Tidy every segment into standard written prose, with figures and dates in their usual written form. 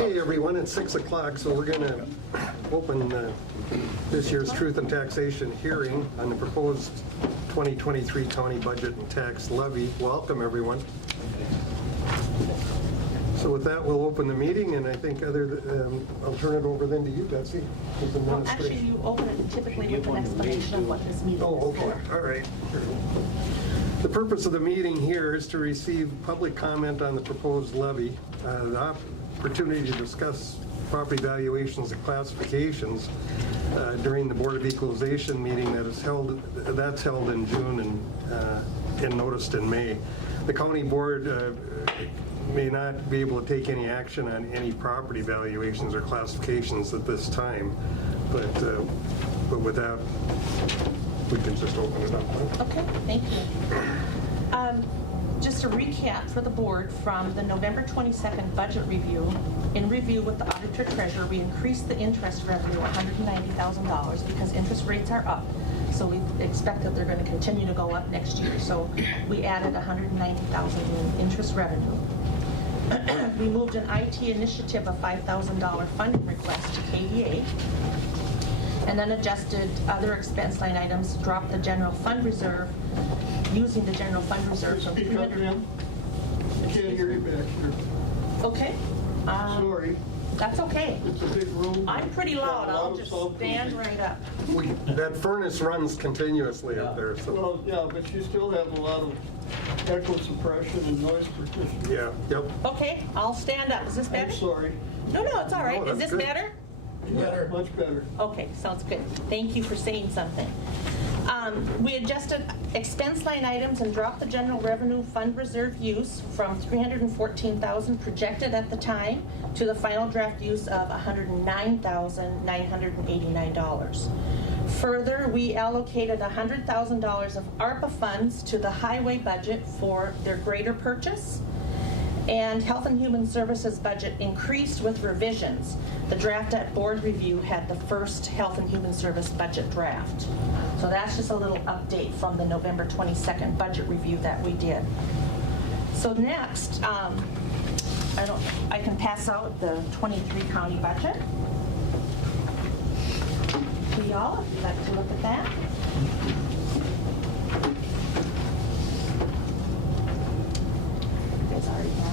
Okay, everyone, it's 6 o'clock, so we're going to open this year's Truth and Taxation hearing on the proposed 2023 county budget and tax levy. Welcome, everyone. So with that, we'll open the meeting, and I think I'll turn it over then to you, Betsy. Well, actually, you open it typically with an explanation of what this meeting is okay. for. All right. The purpose of the meeting here is to receive public comment on the proposed levy, the opportunity to discuss property valuations and classifications during the Board of Equalization meeting that's held in June and noticed in May. The county board may not be able to take any action on any property valuations or classifications at this time, but with that, we can just open it up. Okay, thank you. Just a recap for the board from the November 22nd budget review. In review with the auditor treasurer, we increased the interest revenue $190,000 because interest rates are up. So we expect that they're going to continue to go up next year. So we added $190,000 in interest revenue. We moved an IT initiative of $5,000 funding request to KDA, and then adjusted other expense line items, dropped the general fund reserve, using the general fund reserve from 300. I can't hear you back here. Okay. Sorry. That's okay. It's a big room. I'm pretty loud. I'll just stand right up. That furnace runs continuously up there. So. Well, yeah, but you still have a lot of echo suppression and noise partition. Yeah, yep. Okay, I'll stand up. Is this better? I'm sorry. No, it's all right. No, Is this good. better? Better. Much better. Okay, sounds good. Thank you for saying something. We adjusted expense line items and dropped the general revenue fund reserve use from $314,000 projected at the time to the final draft use of $109,989. Further, we allocated $100,000 of ARPA funds to the highway budget for their grader purchase. And Health and Human Services budget increased with revisions. The draft at board review had the first Health and Human Service budget draft. So that's just a little update from the November 22nd budget review that we did. So next, I can pass out the 23 county budget to y'all if you'd like to look at that. It's already done.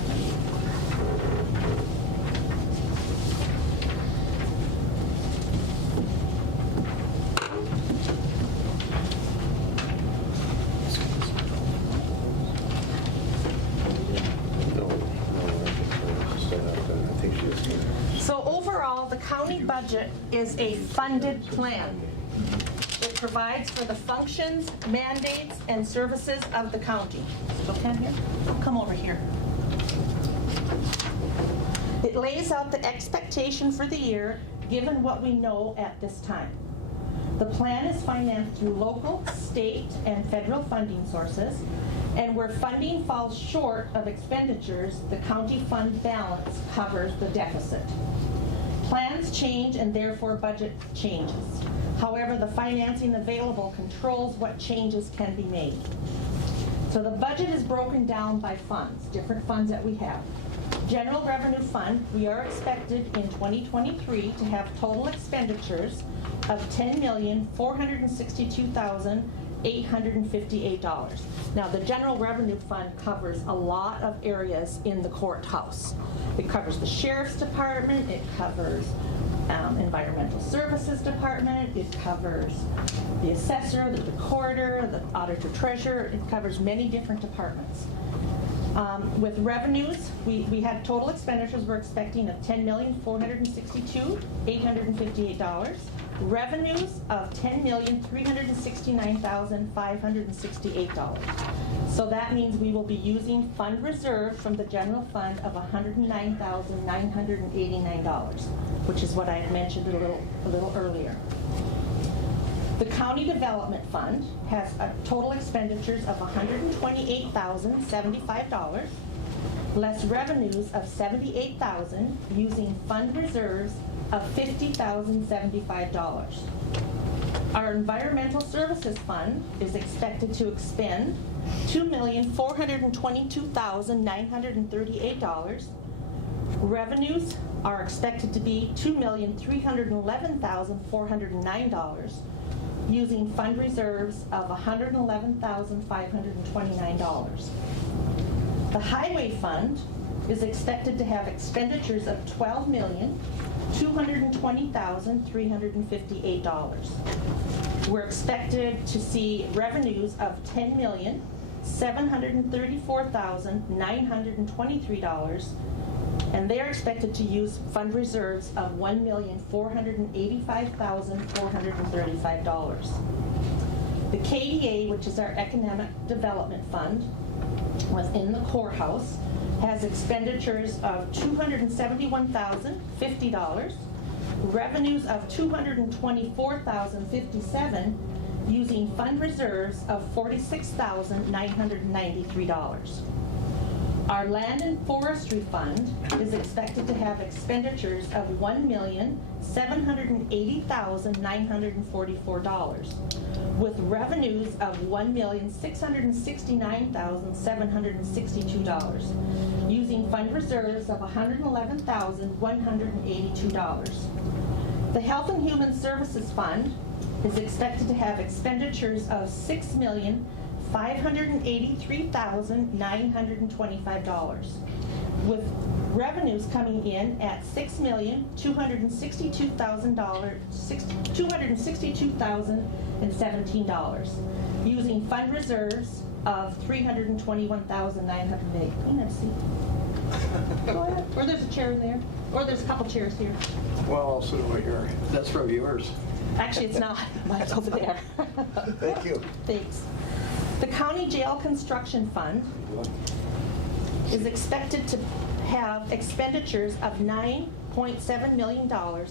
So overall, the county budget is a funded plan. It provides for the functions, mandates, and services of the county. Still can here? Come over here. It lays out the expectation for the year, given what we know at this time. The plan is financed through local, state, and federal funding sources, and where funding falls short of expenditures, the county fund balance covers the deficit. Plans change and therefore budget changes. However, the financing available controls what changes can be made. So the budget is broken down by funds, different funds that we have. General Revenue Fund, we are expected in 2023 to have total expenditures of $10,462,858. Now, the General Revenue Fund covers a lot of areas in the courthouse. It covers the Sheriff's Department, it covers Environmental Services Department, it covers the Assessor, the Recorder, the Auditor Treasurer, it covers many different departments. With revenues, we had total expenditures we're expecting of $10,462,858. Revenues of $10,369,568. So that means we will be using fund reserve from the general fund of $109,989, which is what I had mentioned a little earlier. The County Development Fund has total expenditures of $128,075, less revenues of $78,000, using fund reserves of $50,075. Our Environmental Services Fund is expected to expend $2,422,938 Revenues are expected to be $2,311,409, using fund reserves of $111,529. The highway fund is expected to have expenditures of $12,220,358. We're expected to see revenues of $10,734,923, and they're expected to use fund reserves of $1,485,435. The KDA, which is our Economic Development Fund, within the courthouse, has expenditures of $271,050, revenues of $224,057, using fund reserves of $46,993. Our Land and Forestry Fund is expected to have expenditures of $1,780,944, with revenues of $1,669,762, using fund reserves of $111,182. The Health and Human Services Fund is expected to have expenditures of $6,583,925, with revenues coming in at $6,262,017, using fund reserves of $321,908. Go ahead. Or there's a chair in there, or there's a couple chairs here. Well, I'll sit over here. That's from yours. Actually, it's not. Mine's over there. Thank you. Thanks. The County Jail Construction Fund is expected to have expenditures of $9.7 million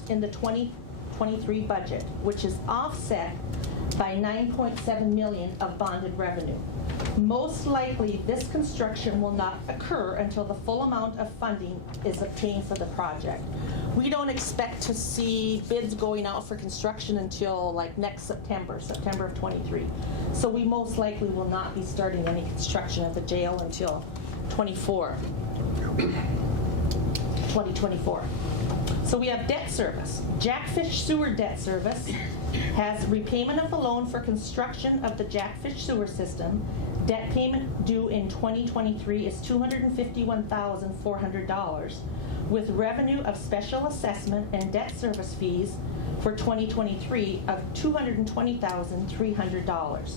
in the 2023 budget, which is offset by $9.7 million of bonded revenue. Most likely, this construction will not occur until the full amount of funding is obtained for the project. We don't expect to see bids going out for construction until like next September of '23. So we most likely will not be starting any construction of the jail until 2024. So we have debt service. Jackfish Sewer Debt Service has repayment of the loan for construction of the Jackfish Sewer System. Debt payment due in 2023 is $251,400, with revenue of special assessment and debt service fees for 2023 of $220,300.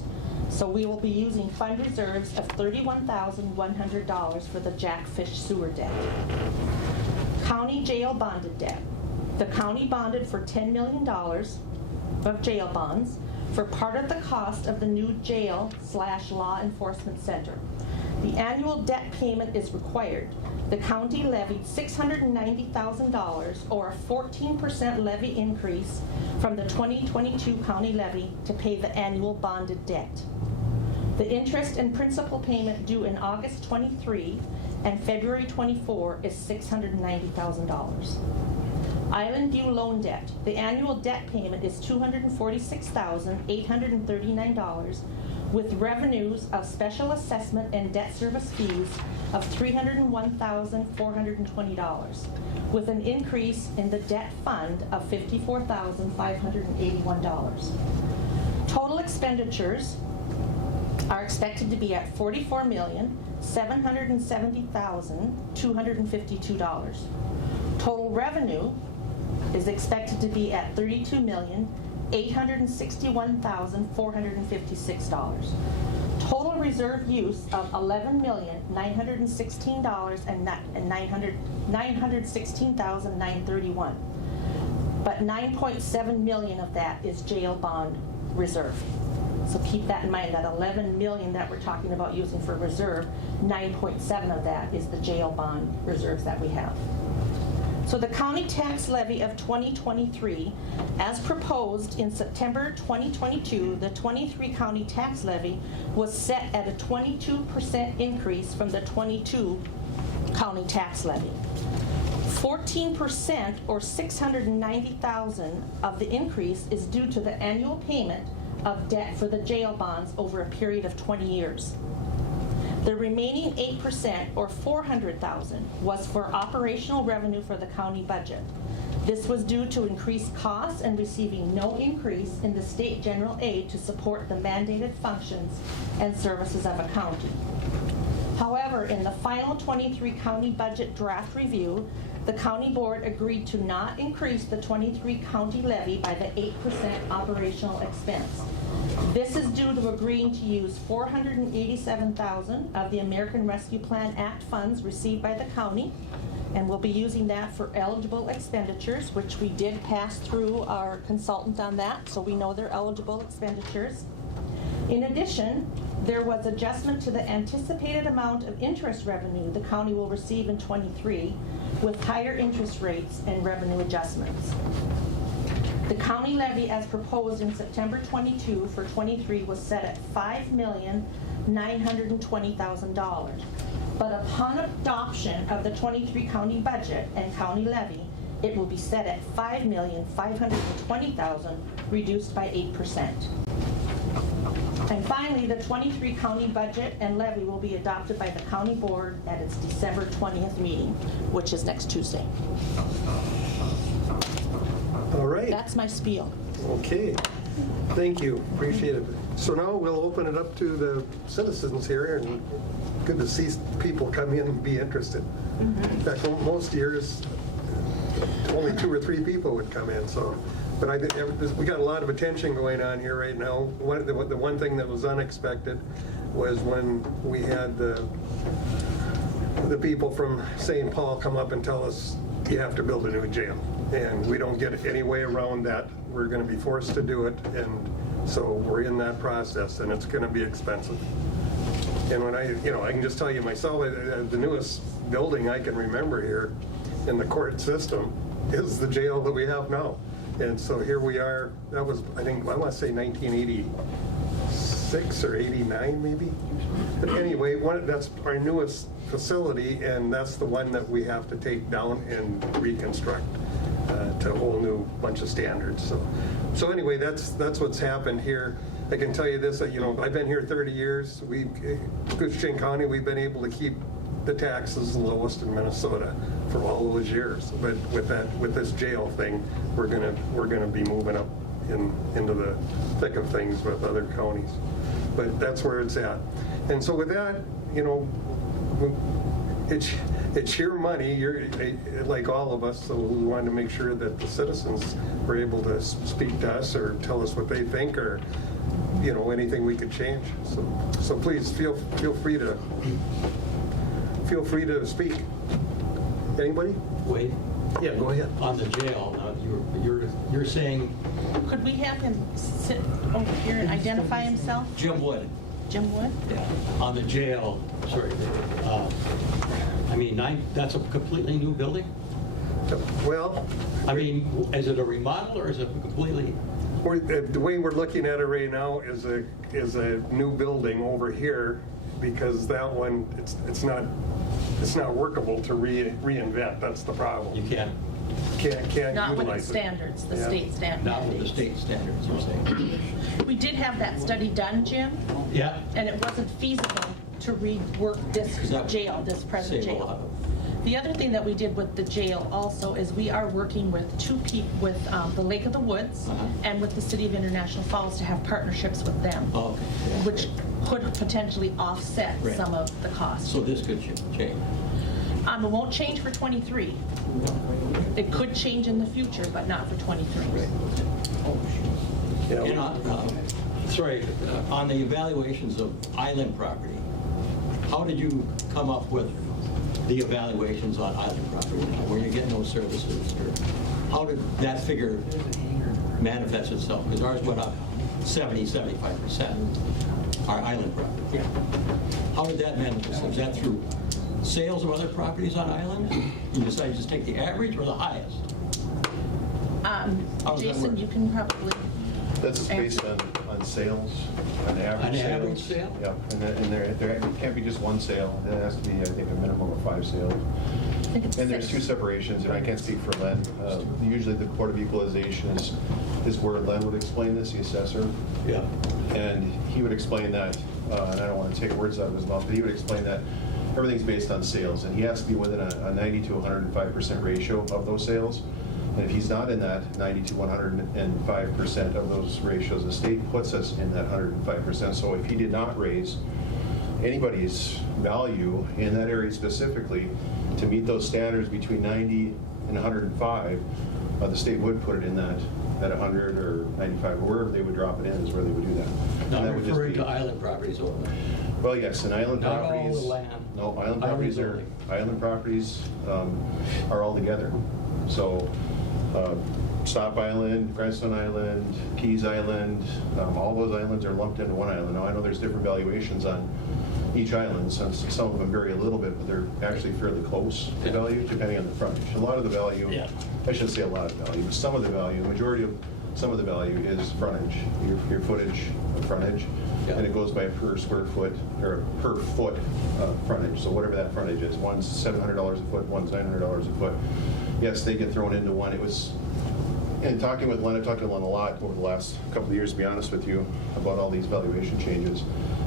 So we will be using fund reserves of $31,100 for the Jackfish Sewer debt. County jail bonded debt. The county bonded for $10 million of jail bonds for part of the cost of the new jail/law enforcement center. The annual debt payment is required. The county levied $690,000, or a 14% levy increase from the 2022 county levy to pay the annual bonded debt. The interest and principal payment due in August 23 and February 24 is $690,000. Island View loan debt. The annual debt payment is $246,839, with revenues of special assessment and debt service fees of $301,420, with an increase in the debt fund of $54,581. Total expenditures are expected to be at $44,770,252. Total revenue is expected to be at $32,861,456. Total reserve use of $11,916,931. But $9.7 million of that is jail bond reserve. So keep that in mind, that $11 million that we're talking about using for reserve, 9.7 of that is the jail bond reserves that we have. So the county tax levy of 2023, as proposed in September 2022, the 23 county tax levy was set at a 22% increase from the 22 county tax levy. 14%, or $690,000 of the increase is due to the annual payment of debt for the jail bonds over a period of 20 years. The remaining 8%, or $400,000, was for operational revenue for the county budget. This was due to increased costs and receiving no increase in the state general aid to support the mandated functions and services of a county. However, in the final 23 county budget draft review, the county board agreed to not increase the 23 county levy by the 8% operational expense. This is due to agreeing to use $487,000 of the American Rescue Plan Act funds received by the county, and we'll be using that for eligible expenditures, which we did pass through our consultant on that, so we know they're eligible expenditures. In addition, there was adjustment to the anticipated amount of interest revenue the county will receive in '23 with higher interest rates and revenue adjustments. The county levy as proposed in September 22 for '23 was set at $5,920,000. But upon adoption of the '23 county budget and county levy, it will be set at $5,520,000, reduced by 8%. And finally, the '23 county budget and levy will be adopted by the county board at its December 20th meeting, which is next Tuesday. All right. That's my spiel. Okay. Thank you. Appreciate it. So now we'll open it up to the citizens here, and good to see people come in and be interested. In fact, most years, only 2 or 3 people would come in, so. But I think we got a lot of attention going on here right now. The one thing that was unexpected was when we had the people from St. Paul come up and tell us, you have to build a new jail. And we don't get any way around that. We're going to be forced to do it, and so we're in that process, and it's going to be expensive. And when I can just tell you myself, the newest building I can remember here in the court system is the jail that we have now. And so here we are. That was, I want to say 1986 or 89 maybe. But anyway, that's our newest facility, and that's the one that we have to take down and reconstruct to a whole new bunch of standards. So anyway, that's what's happened here. I can tell you this, I've been here 30 years. Koochiching County, we've been able to keep the taxes the lowest in Minnesota for all those years. But with this jail thing, we're gonna be moving up into the thick of things with other counties. But that's where it's at. And so with that, it's your money. You're like all of us, so we wanted to make sure that the citizens were able to speak to us or tell us what they think, or anything we could change. So please feel free to speak. Anybody? Wade, Yeah, go ahead. on the jail, now you're saying Could we have him sit over here and identify himself? Jim Wood. Jim Wood? Yeah. On the jail, sorry, that's a completely new building? Well, Is it a remodel or is it completely? the way we're looking at it right now is a new building over here, because that one, it's not workable to reinvent. That's the problem. You can't, Can't Not with the utilize it. standards, the Yeah. state standards. not with the state standards, you're saying? We did have that study done, Jim, Yeah. and it wasn't feasible to rework this Because that would jail, this present save a lot jail. of- The other thing that we did with the jail also is we are working with with the Lake of the Woods Uh-huh. and with the City of International Falls to have partnerships with them, Oh, okay. Yeah. which could potentially offset Right. some of the costs. So this could change? It won't change for '23. It could change in the future, but not for '23. Yeah. On the evaluations of island property, how did you come up with the evaluations on island property, where you're getting those services? Or how did that figure manifest itself? Because ours went up 75%, our island property. How did that manifest itself? Is that through sales of other properties on islands? You decided to just take the average or the highest? How does that Jason, work? you can probably, That's based on sales, on average An sales. average sale? Yep, and there can't be just one sale. There has to be, I think, a minimum of 5 sales. think it's And there's 6. two separations, and I can't speak for Len. Usually the Court of Equalization is where Len would explain this, the assessor. Yeah. And he would explain that, and I don't want to take words out of his mouth, but he would explain that everything's based on sales, and he has to be within a 90 to 105% ratio of those sales. And if he's not in that 90 to 105% of those ratios, the state puts us in that 105%. So if he did not raise anybody's value in that area specifically to meet those standards between 90 and 105, the state would put it in that 100 or 95, or wherever they would drop it in is where they would do that. And Now that would just referring be- to island properties only. Well, yes, and island Not all properties. the land. No, island properties are, Islands are all together. So, Stop Island, Grandstone Island, Keys Island, all those islands are lumped into one island. Now, I know there's different valuations on each island, since some of them vary a little bit, but they're actually fairly close to value, depending on the frontage. A lot of the value, Yeah. I shouldn't say a lot of value, but some of the value, majority of some of the value is frontage, your footage of frontage. Yeah. And it goes by per square foot, or per foot frontage, so whatever that frontage is. One's $700 a foot, one's $900 a foot. Yes, they get thrown into one. It was, in talking with Len, I've talked to Len a lot over the last couple of years, to be honest with you, about all these valuation changes.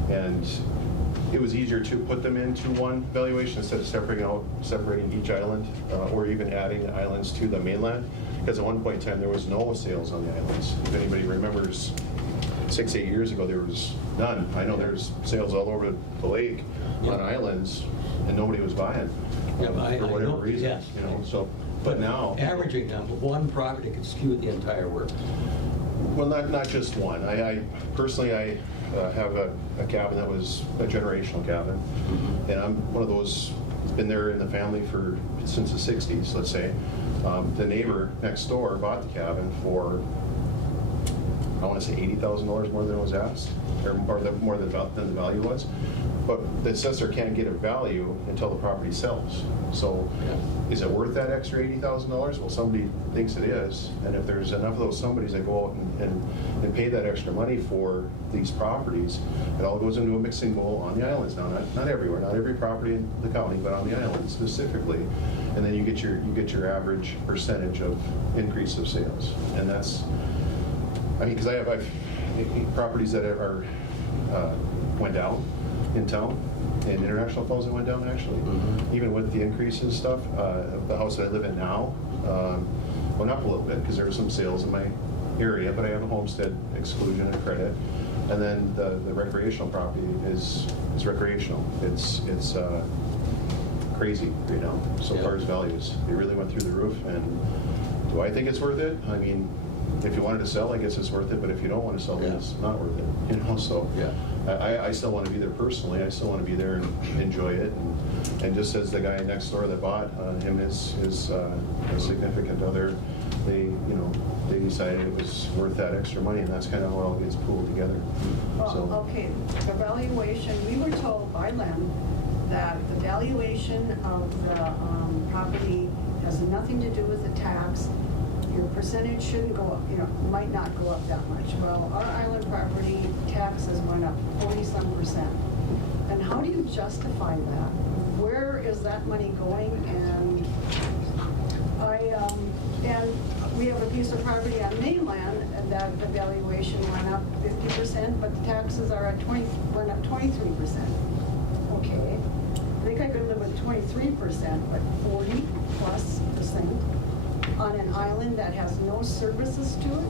And it was easier to put them into one valuation instead of separating each island, or even adding islands to the mainland. Because at one point in time, there was no sales on the islands. If anybody remembers, 6-8 years ago, there was none. I know there's sales all over the lake Yeah. on islands, and nobody was buying Yeah, but I for whatever know, reason. yes. You know, so, but now, Averaging them, one property could skew the entire work. well, not just one. I personally, I have a cabin that was a generational cabin, and I'm one of those, been there in the family since the 60s, let's say. The neighbor next door bought the cabin for, I want to say $80,000 more than it was asked, or more than the value was. But the assessor can't get a value until the property sells. So is it worth that extra $80,000? Well, somebody thinks it is. And if there's enough of those somebodies that go out and pay that extra money for these properties, it all goes into a mixing bowl on the islands. Now, not everywhere, not every property in the county, but on the islands specifically. And then you get your average percentage of increase of sales. And that's, I mean, because I've properties that are went down in town. In International Falls, it went down actually. Even with the increase in stuff, the house that I live in now went up a little bit because there were some sales in my area, but I have a homestead exclusion and credit. And then the recreational property is recreational. It's crazy right now. So far as values, they really went through the roof. And do I think it's worth it? I mean, if you wanted to sell, I guess it's worth it. But if you don't want to sell, then it's not worth it. You know, so I still want to be there personally. I still want to be there and enjoy it. And just as the guy next door that bought him his significant other, they decided it was worth that extra money, and that's kind of how it all gets pooled together. Well, okay, the valuation, we were told by Len that the valuation of the property has nothing to do with the tax. Your percentage shouldn't go up, might not go up that much. Well, our island property taxes went up 40-some%. And how do you justify that? Where is that money going? And we have a piece of property on mainland that the valuation went up 50%, but the taxes are went up 23%. Okay, I think I could live with 23%, but 40+% on an island that has no services to it?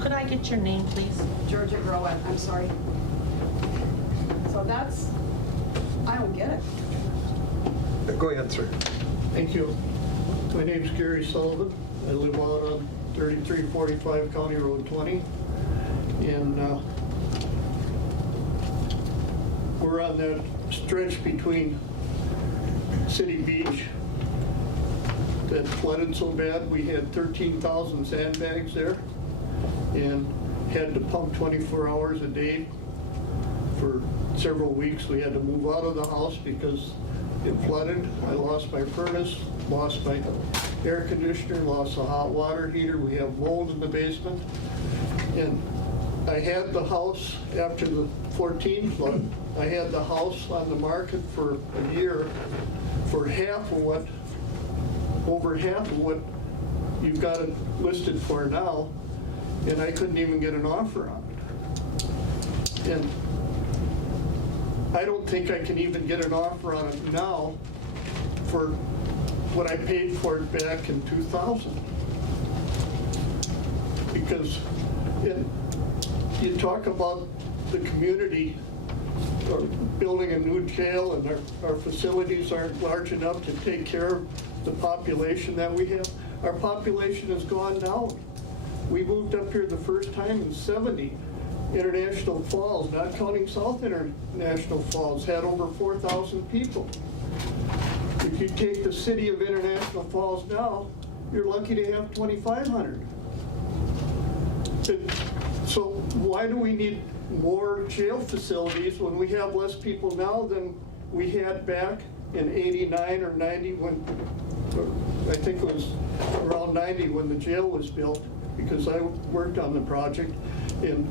Could I get your name, please? Georgia Growett, I'm sorry. So that's, I don't get it. Go ahead, sir. Thank you. My name's Gary Sullivan. I live out on 3345 County Road 20. And we're on that stretch between City Beach that flooded so bad. We had 13,000 sandbags there and had to pump 24 hours a day for several weeks. We had to move out of the house because it flooded. I lost my furnace, lost my air conditioner, lost the hot water heater. We have mold in the basement. And I had the house after the 14 flood, I had the house on the market for a year for over half of what you've got it listed for now, and I couldn't even get an offer on it. And I don't think I can even get an offer on it now for what I paid for it back in 2000. Because you talk about the community or building a new jail, and our facilities aren't large enough to take care of the population that we have. Our population has gone down. We moved up here the first time in '70. International Falls, not counting South International Falls, had over 4,000 people. If you take the city of International Falls now, you're lucky to have 2,500. So why do we need more jail facilities when we have less people now than we had back in '89 or '90 when, I think it was around '90 when the jail was built, because I worked on the project, and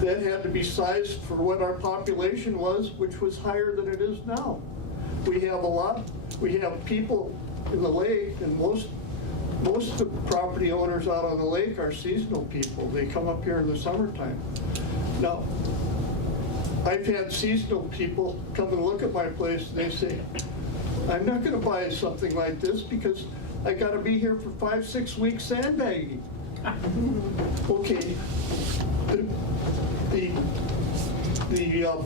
that had to be sized for what our population was, which was higher than it is now. We have people in the lake, and most of the property owners out on the lake are seasonal people. They come up here in the summertime. Now, I've had seasonal people come and look at my place, and they say, I'm not gonna buy something like this because I gotta be here for 5-6 weeks sandbagging. Okay, the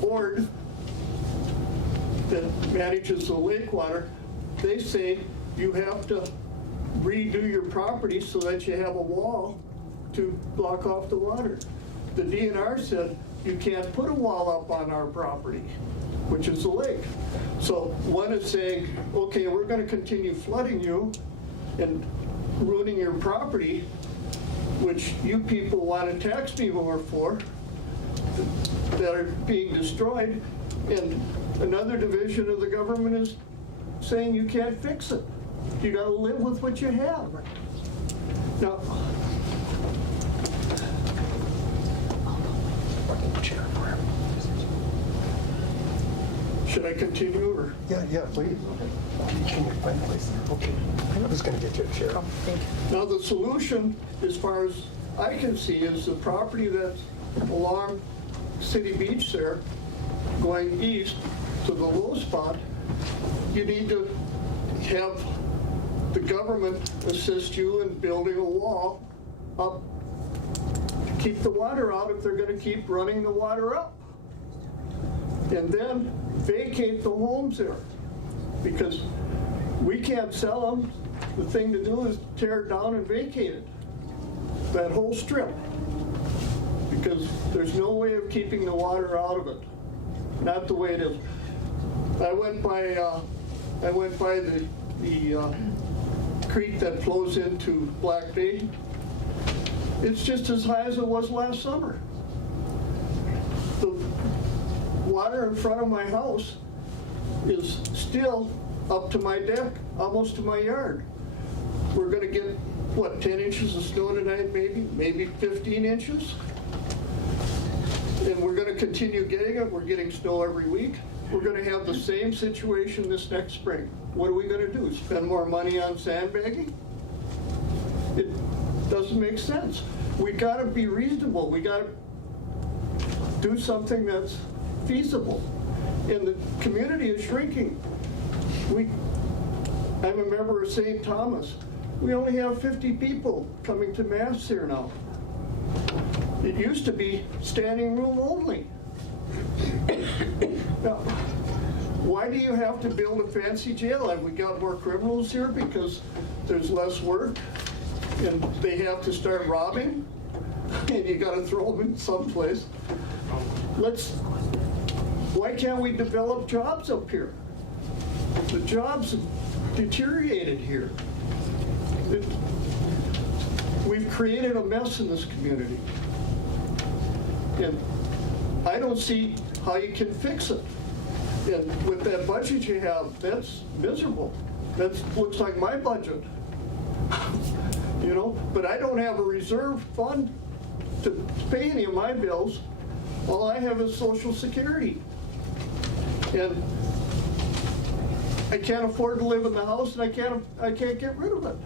board that manages the lake water, they say you have to redo your property so that you have a wall to block off the water. The DNR said you can't put a wall up on our property, which is the lake. So one is saying, okay, we're going to continue flooding you and ruining your property, which you people want to tax me more for, that are being destroyed. And another division of the government is saying you can't fix it. You got to live with what you have. Now, should I continue, or? Yeah, please. Can you find a place there? Okay. I was going to get you a chair. Now, the solution, as far as I can see, is the property that's along City Beach there, going east to the low spot. You need to have the government assist you in building a wall up to keep the water out if they're going to keep running the water up. And then vacate the homes there, because we can't sell them. The thing to do is tear it down and vacate it, that whole strip, because there's no way of keeping the water out of it. Not the way it is. I went by the creek that flows into Black Bay. It's just as high as it was last summer. The water in front of my house is still up to my deck, almost to my yard. We're gonna get, what, 10 inches of snow tonight, maybe 15 inches? And we're gonna continue getting it. We're getting snow every week. We're gonna have the same situation this next spring. What are we gonna do? Spend more money on sandbagging? It doesn't make sense. We gotta be reasonable. We gotta do something that's feasible. And the community is shrinking. I'm a member of St. Thomas. We only have 50 people coming to Mass here now. It used to be standing room only. Now, why do you have to build a fancy jail? Have we got more criminals here because there's less work and they have to start robbing? And you got to throw them in someplace. Why can't we develop jobs up here? The jobs have deteriorated here. We've created a mess in this community. And I don't see how you can fix it. And with that budget you have, that's miserable. That looks like my budget. You know, but I don't have a reserve fund to pay any of my bills. All I have is Social Security. And I can't afford to live in the house, and I can't get rid of it.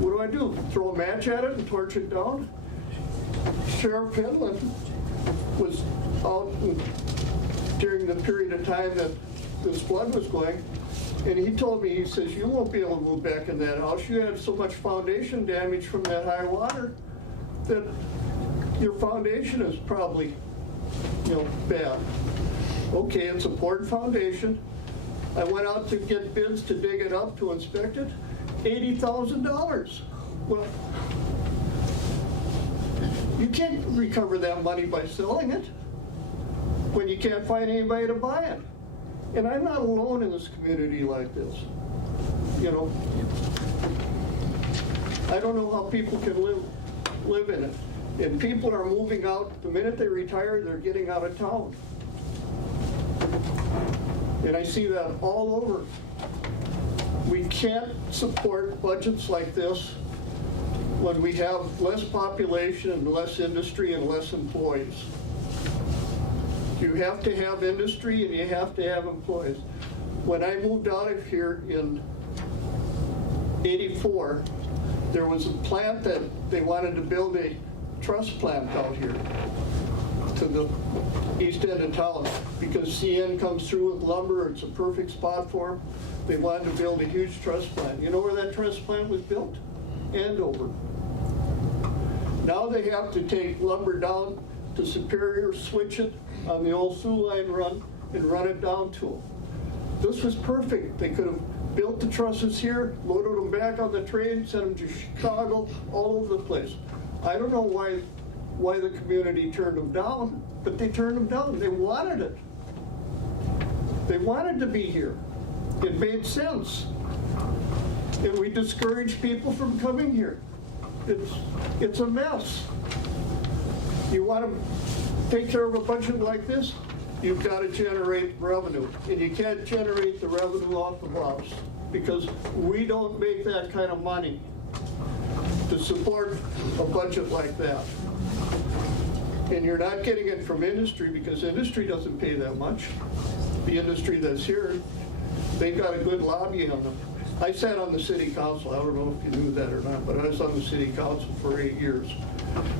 What do? Throw a match at it and torch it down? Sheriff Penland was out during the period of time that this flood was going, and he told me, he says, you won't be able to move back in that house. You had so much foundation damage from that high water that your foundation is probably, bad. Okay, it's a poured foundation. I went out to get bids to dig it up, to inspect it, $80,000. Well, you can't recover that money by selling it when you can't find anybody to buy it. And I'm not alone in this community like this. I don't know how people can live in it. And people are moving out. The minute they retire, they're getting out of town. And I see that all over. We can't support budgets like this when we have less population and less industry and less employees. You have to have industry and you have to have employees. When I moved out of here in '84, there was a plant that they wanted to build a truss plant out here to the east end of town because CN comes through with lumber. It's a perfect spot for them. They wanted to build a huge truss plant. You know where that truss plant was built? Andover. Now they have to take lumber down to Superior, switch it on the old Sioux Line run, and run it down to them. This was perfect. They could have built the trusses here, loaded them back on the train, sent them to Chicago, all over the place. I don't know why the community turned them down, but they turned them down. They wanted it. They wanted to be here. It made sense. And we discourage people from coming here. It's a mess. You want to take care of a budget like this, you've got to generate revenue. And you can't generate the revenue off the house because we don't make that kind of money to support a budget like that. And you're not getting it from industry because industry doesn't pay that much. The industry that's here, they've got a good lobby on them. I sat on the city council. I don't know if you knew that or not, but I was on the city council for 8 years.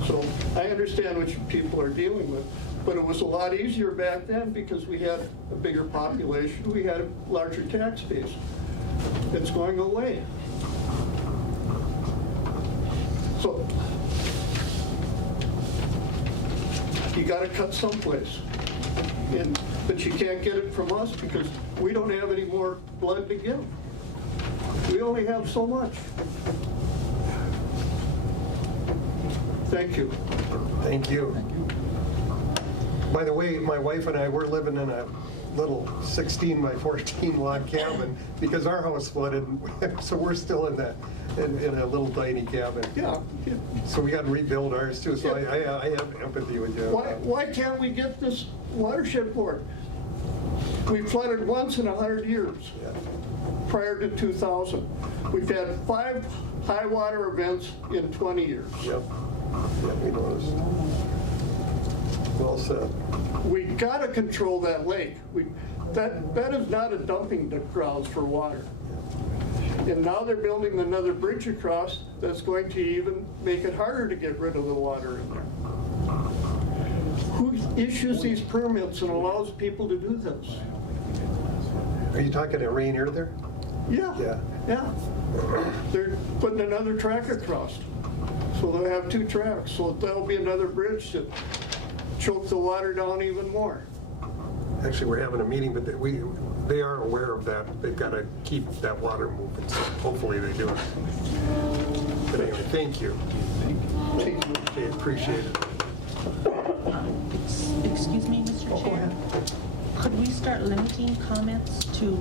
So I understand what you people are dealing with. But it was a lot easier back then because we had a bigger population. We had a larger tax base. It's going away. So you got to cut someplace. But you can't get it from us because we don't have any more blood to give. We only have so much. Thank you. Thank you. By the way, my wife and I, we're living in a little 16 by 14 log cabin because our house flooded, so we're still in a little tiny cabin. Yeah. So we got to rebuild ours too, so I have empathy with you. Why can't we get this watershed board? We flooded once in 100 years prior to 2000. We've had 5 high water events in 20 years. Yep, we noticed. Well said. We got to control that lake. That is not a dumping grounds for water. And now they're building another bridge across that's going to even make it harder to get rid of the water in there. Who issues these permits and allows people to do this? Are you talking at Rainier there? Yeah. They're putting another track across. So they'll have 2 tracks. So that'll be another bridge to choke the water down even more. Actually, we're having a meeting, but they are aware of that. They've got to keep that water moving, so hopefully they do it. But anyway, thank you. Thank you. Okay, appreciate it. Excuse me, Mr. Chair? Could we start limiting comments to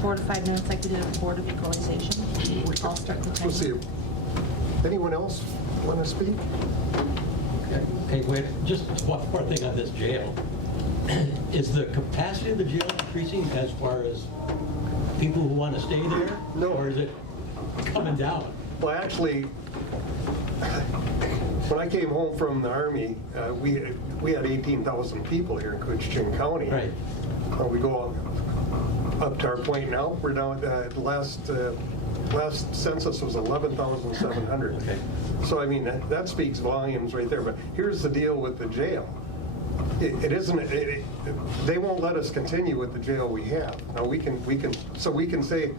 4 to 5 minutes like we did at the Board of Equalization? I'll start the timer. We'll see. Anyone else want to speak? Okay, wait, just one more thing on this jail. Is the capacity of the jail increasing as far as people who want to stay there? No. Or is it coming down? Well, actually, When I came home from the Army, we had 18,000 people here in Koochiching County. Right. We go up to our point now, we're down, the last census was 11,700. Okay. So I mean, that speaks volumes right there, but here's the deal with the jail. It isn't, they won't let us continue with the jail we have. Now, we can say,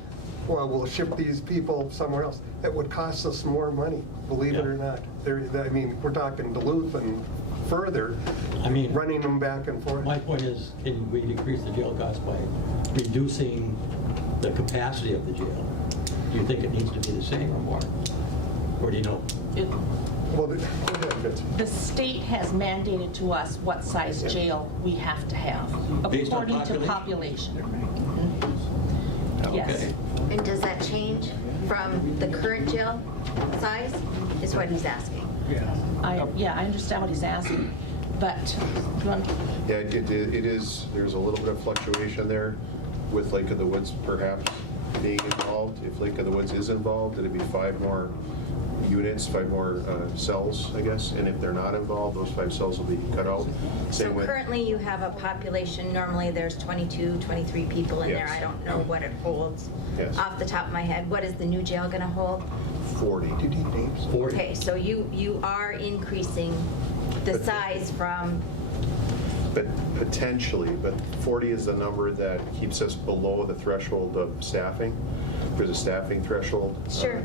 well, we'll ship these people somewhere else. It would cost us more money, believe it or not. I mean, we're talking Duluth and further, I mean, running them back and forth. my point is, can we decrease the jail cost by reducing the capacity of the jail? Do you think it needs to be the same or more? Or do you know? Well, go ahead, Betsy. The state has mandated to us what size jail we have to have, Based on according to population. Yes. Okay. And does that change from the current jail size, is what he's asking? I understand what he's asking, but do you want- Yeah, it is, there's a little bit of fluctuation there with Lake of the Woods perhaps being involved. If Lake of the Woods is involved, it'd be 5 more units, 5 more cells, I guess. And if they're not involved, those 5 cells will be cut out. So Same with, currently you have a population, normally there's 22, 23 people in there. Yes. I don't know what it holds Yes. off the top of my head. What is the new jail gonna hold? 40. 40. Okay, so you are increasing the size from, But potentially, but 40 is the number that keeps us below the threshold of staffing. There's a staffing threshold. Sure,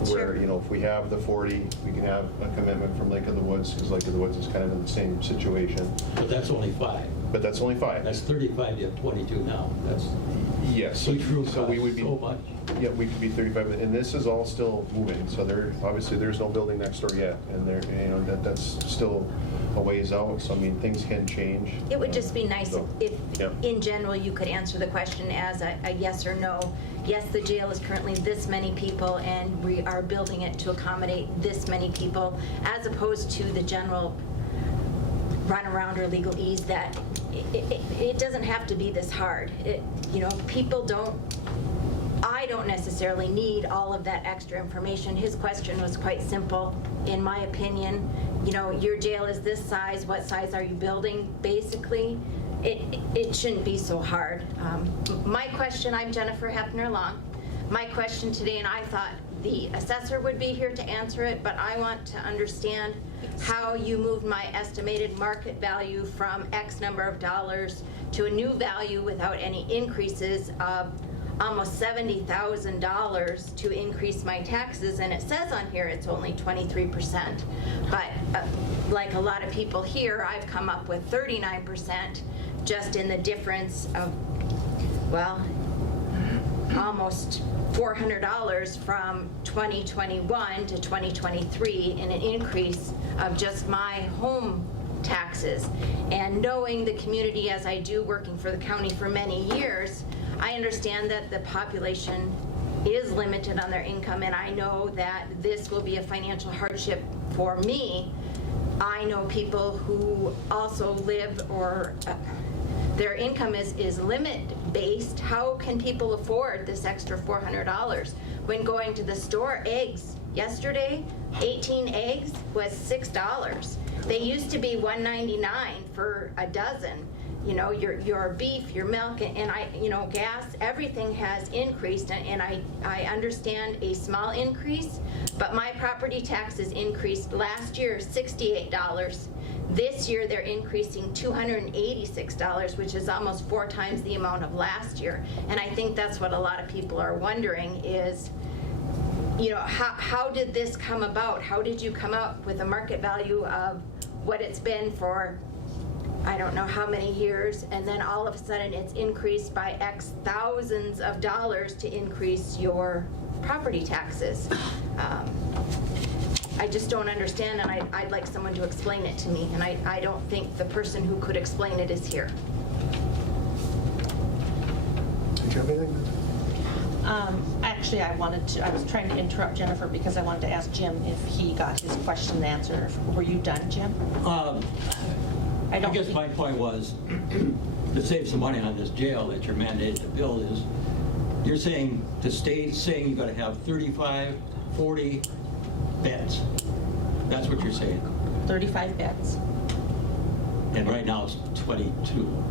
Where, sure. you know, if we have the 40, we can have a commitment from Lake of the Woods, because Lake of the Woods is kind of in the same situation. But that's only 5. But that's only 5. That's 35, you have 22 now. That's Yes. each room So we would costs be, so much. yeah, we could be 35, and this is all still moving. So obviously, there's no building next door yet, and that's still a ways out. So I mean, things can change. it would just be nice if Yep. in general, you could answer the question as a yes or no. Yes, the jail is currently this many people, and we are building it to accommodate this many people, as opposed to the general runaround or legalese that it doesn't have to be this hard. I don't necessarily need all of that extra information. His question was quite simple, in my opinion. Your jail is this size, what size are you building? Basically, it shouldn't be so hard. My question, I'm Jennifer Hefner Long. My question today, and I thought the assessor would be here to answer it, but I want to understand how you moved my estimated market value from X number of dollars to a new value without any increases of almost $70,000 to increase my taxes, and it says on here it's only 23%. But like a lot of people here, I've come up with 39% just in the difference of, well, almost $400 from 2021 to 2023 in an increase of just my home taxes. And knowing the community as I do, working for the county for many years, I understand that the population is limited on their income, and I know that this will be a financial hardship for me. I know people who also live or their income is limit-based. How can people afford this extra $400? When going to the store, eggs, yesterday, 18 eggs was $6. They used to be $1.99 for a dozen. Your beef, your milk, and gas, everything has increased, and I understand a small increase, but my property taxes increased last year $68. This year they're increasing $286, which is almost 4 times the amount of last year. And I think that's what a lot of people are wondering is, how did this come about? How did you come up with a market value of what it's been for I don't know how many years, and then all of a sudden it's increased by X thousands of dollars to increase your property taxes? I just don't understand, and I'd like someone to explain it to me, and I don't think the person who could explain it is here. Did you have anything? Actually, I was trying to interrupt Jennifer because I wanted to ask Jim if he got his question answered. Were you done, Jim? I guess my point was to save some money on this jail that you're mandated to build is, you're saying, the state's saying you got to have 35, 40 beds. That's what you're saying. 35 beds. And right now it's 22.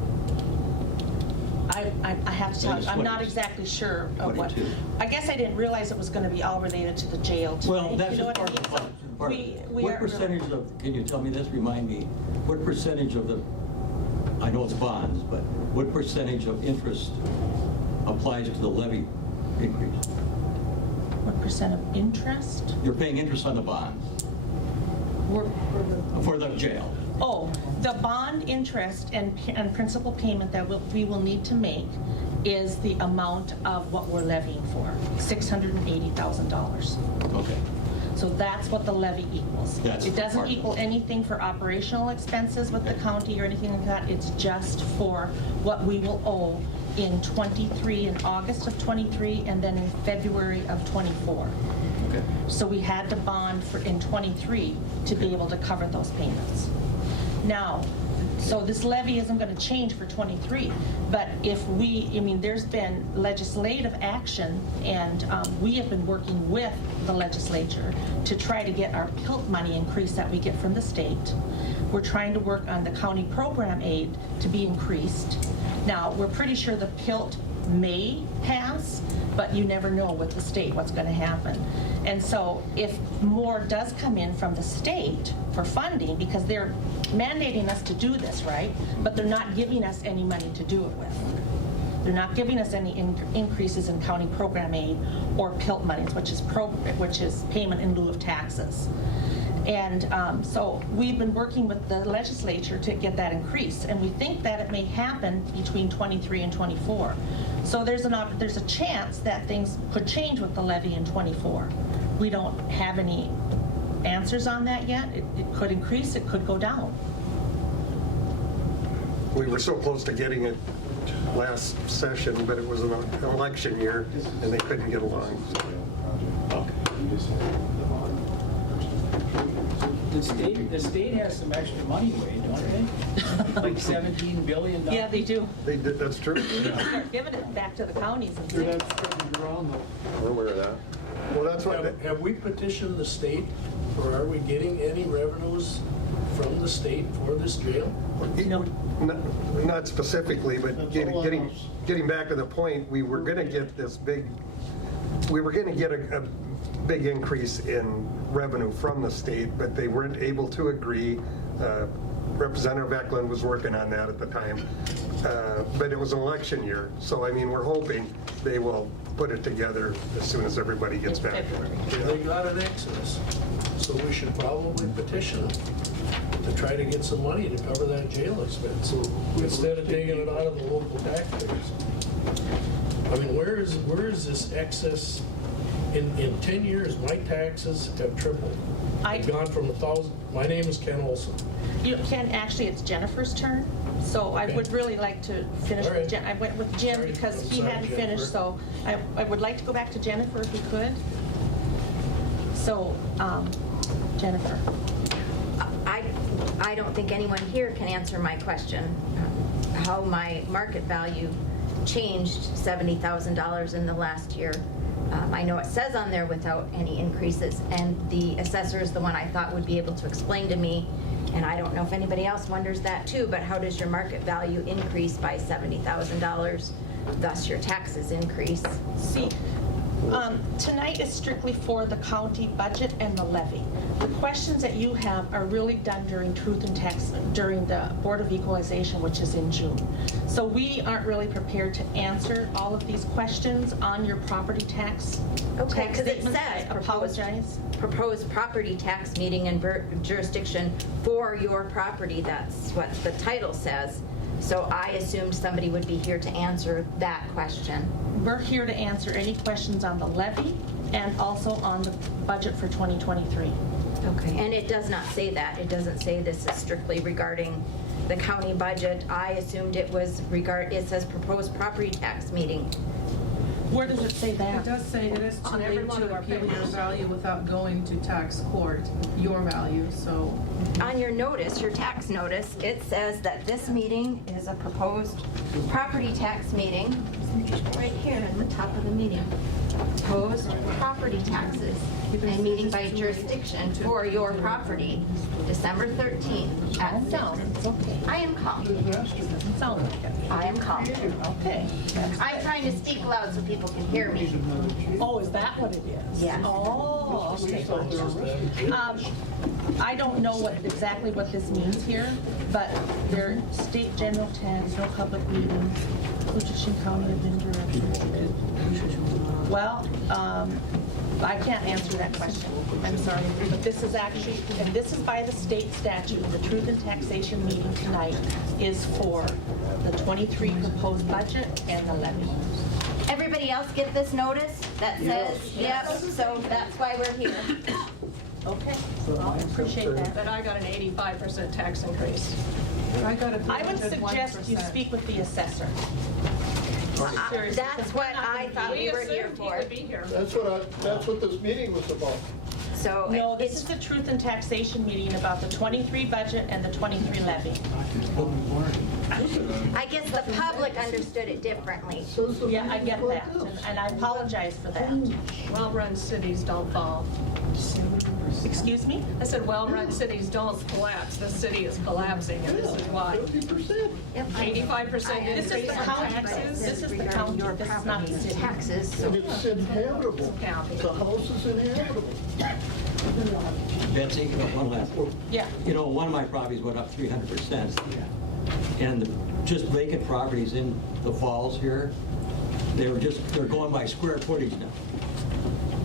I have to tell you, It's I'm not 20. exactly sure of what. 22. I guess I didn't realize it was going to be all related to the jail tonight. Well, that's You know just what I part of mean? the So part. we What are- percentage of, can you tell me this, remind me, what percentage of the, I know it's bonds, but what percentage of interest applies to the levy increase? What percent of interest? You're paying interest on the bonds for the jail. Oh, the bond interest and principal payment that we will need to make is the amount of what we're levying for, $680,000. Okay. So that's what the levy equals. That's It doesn't part of it. equal anything for operational expenses with the county or anything like that. It's just for what we will owe in '23, in August of '23, and then in February of '24. Okay. So we had to bond for, in '23, to be able to cover those payments. Now, so this levy isn't going to change for '23, but if we, I mean, there's been legislative action, and we have been working with the legislature to try to get our PILT money increase that we get from the state. We're trying to work on the county program aid to be increased. Now, we're pretty sure the PILT may pass, but you never know with the state what's going to happen. And so if more does come in from the state for funding, because they're mandating us to do this, right? But they're not giving us any money to do it with. They're not giving us any increases in county program aid or PILT monies, which is payment in lieu of taxes. And so we've been working with the legislature to get that increase, and we think that it may happen between '23 and '24. So there's a chance that things could change with the levy in '24. We don't have any answers on that yet. It could increase, it could go down. We were so close to getting it last session, but it was an election year, and they couldn't get along. The state has some extra money, Wade, don't they? Like $17 billion. Yeah, they do. They did, that's true. Start giving it back to the counties and You're cities. not spreading it around though. We're aware of that. Well, that's what, Have we petitioned the state, or are we getting any revenues from the state for this jail? No. not specifically, but That's getting, all getting, else. getting back to the point, we were gonna get this big, we were gonna get a big increase in revenue from the state, but they weren't able to agree. Representative Eklund was working on that at the time, but it was an election year, so I mean, we're hoping they will put it together as soon as everybody gets In back. February. They got an exodus, so we should probably petition them to try to get some money to cover that jail expense, instead of taking it out of the local taxpayers. I mean, where is this excess? In 10 years, my taxes have tripled. I've gone from 1,000, my name is Ken Olson. You Ken, actually, it's Jennifer's turn, so I Okay. would really like to finish All with right. Jen. I went with Jim Sorry. because I'm he sorry, hadn't finished, so I would like to go back to Jennifer if we could. So, Jennifer. I don't think anyone here can answer my question, how my market value changed $70,000 in the last year. I know it says on there without any increases, and the assessor is the one I thought would be able to explain to me, and I don't know if anybody else wonders that too, but how does your market value increase by $70,000, thus your taxes increase? See, tonight is strictly for the county budget and the levy. The questions that you have are really done during truth and tax, during the Board of Equalization, which is in June. So we aren't really prepared to answer all of these questions on your property tax. Okay, tax because it statements. says I apologize. proposed property tax meeting and jurisdiction for your property. That's what the title says. So I assumed somebody would be here to answer that question. We're here to answer any questions on the levy and also on the budget for 2023. Okay. And it does not say that. It doesn't say this is strictly regarding the county budget. I assumed it was it says proposed property tax meeting. Where does it say that? It does say it is too On every late one of to our appeal your papers. value without going to tax court, your value, so. On your notice, your tax notice, it says that this meeting is a proposed property tax meeting. Right here at the top of the meeting. Proposed property taxes and meeting by jurisdiction for your property, December 13th at noon. I am calm. Sound like it. I am calm. Okay. I'm trying to speak loud so people can hear me. Oh, is that what it is? Yes. Oh, okay, gotcha. I don't know exactly what this means here, but they're state general tax, no public meetings, Koochiching County of Indirects. Well, I can't answer that question. I'm sorry, but this is actually, and this is by the state statute. The Truth in Taxation meeting tonight is for the 23 proposed budget and the levy. Everybody else get this notice that says, yep, so that's why we're here. Okay, I appreciate that. But I got an 85% tax increase. I got a I would suggest you 1%. speak with the assessor. Seriously. That's what I thought we were here assumed he for. would be here. That's what this meeting was about. So No, this it's is the Truth in Taxation meeting about the 23 budget and the 23 levy. I guess the public understood it differently. Yeah, I get that, and I apologize for that. Well-run cities don't fall. Excuse me? I said, well-run cities don't collapse. The city is collapsing, and this is why. 50%. 85% This is increase the in county, taxes. this is the county, this is not the city. Taxes, so And it's inhabitable. County. The house is inhabitable. Betsy, one last. Yeah. You know, one of my properties went up 300%. And just vacant properties in the falls here, they're going by square footage now.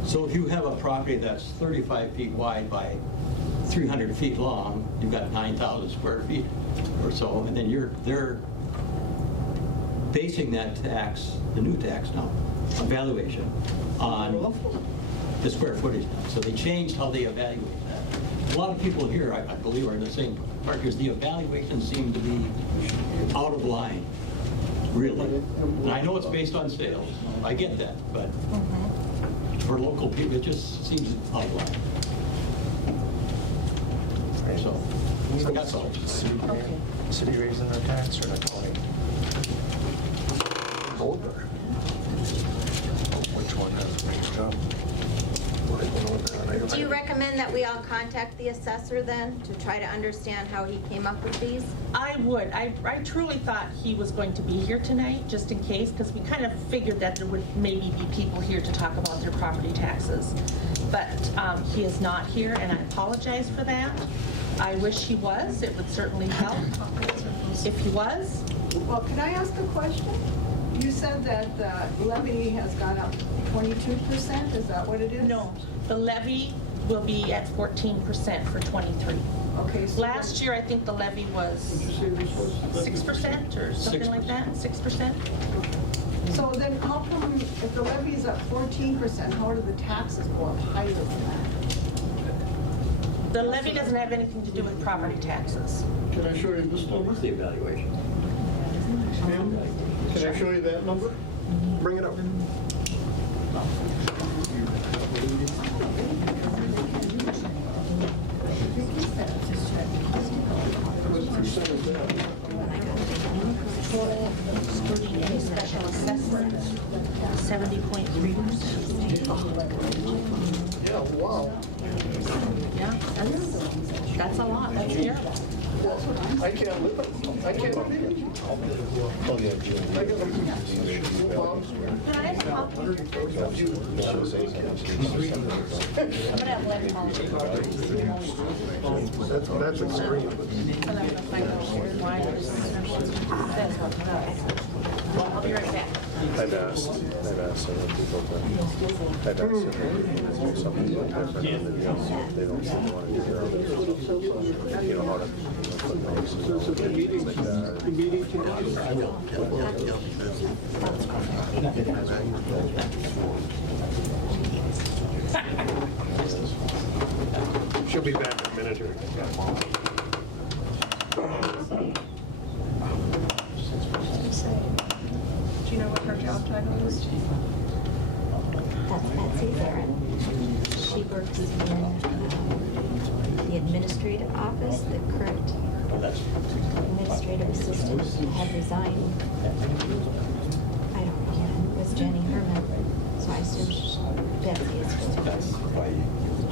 So if you have a property that's 35 feet wide by 300 feet long, you've got 9,000 square feet or so, and then they're basing that tax, the new tax now, valuation, on the square footage now. So they changed how they evaluate that. A lot of people here, I believe, are in the same part, because the evaluations seem to be out of line, really. And I know it's based on sales, I get that, but for local people, it just seems out of line. So, that's all. Okay. City raising their tax or the county? Both are. Which one has raised up? do you recommend that we all contact the assessor then to try to understand how he came up with these? I would. I truly thought he was going to be here tonight, just in case, because we kind of figured that there would maybe be people here to talk about their property taxes. But he is not here, and I apologize for that. I wish he was. It would certainly help if he was. Well, could I ask a question? You said that the levy has gone up 22%, is that what it is? No, the levy will be at 14% for 23. Okay, so. Last year, I think the levy was 6% or something like that, 6%? So then how come, if the levy is at 14%, how do the taxes go up higher than that? The levy doesn't have anything to do with property taxes. Can I show you this number? The evaluation. Ma'am, can I show you that number? Bring it up. What percent is that? Total excluding any special assessment, 70.3%. Yeah, wow. Yeah, that's a lot, that's terrible. I can't live it. I can't live it. Oh, yeah, June. I got a mom's. Can I have a copy? I would say something. I'm gonna have Len call it. That's extreme. And I'm gonna find out why this says what it does. Well, I'll be right back. I've asked several people to, I've asked several people to do something like that, but they don't seem to want to do it. You know, how to put notes and things like that. The meeting continues. I will. She'll be back in a minute here. Do you know what her job title is? That's Betsy Barron. She works in the administrative office. The current administrative assistant had resigned. I don't know. Nancy is for That's why.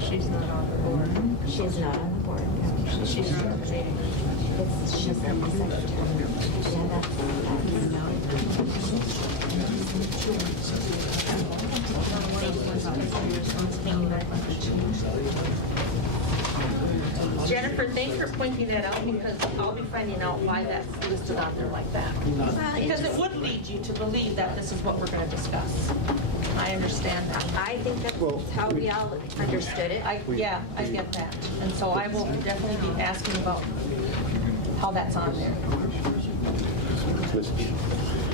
She's not on the board. She's not on the board. No. She's not on the meeting. She's the secretary. Yeah, Jennifer, thanks for pointing that out, because I'll be finding out why that's listed on there like that. Because it would lead you to believe that this is what we're going to discuss. I understand that. I think that's how we all understood it. Yeah, I get that. And so I will definitely be asking about how that's on there.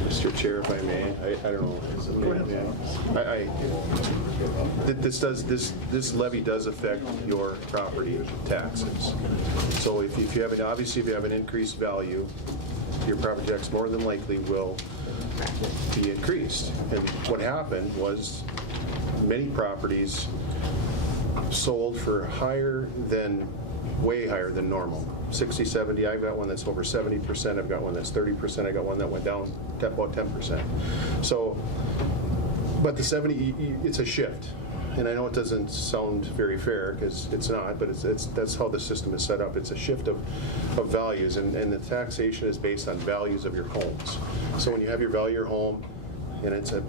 Mr. Chair, if I may, I don't know. This levy does affect your property taxes. So if you have obviously if you have an increased value, your property tax more than likely will be increased. And what happened was many properties sold for way higher than normal. 60, 70, I've got one that's over 70%, I've got one that's 30%, I got one that went down to about 10%. So, but the 70, it's a shift. And I know it doesn't sound very fair, because it's not, but that's how the system is set up. It's a shift of values, and the taxation is based on values of your homes. So when you have your value of your home, and it's a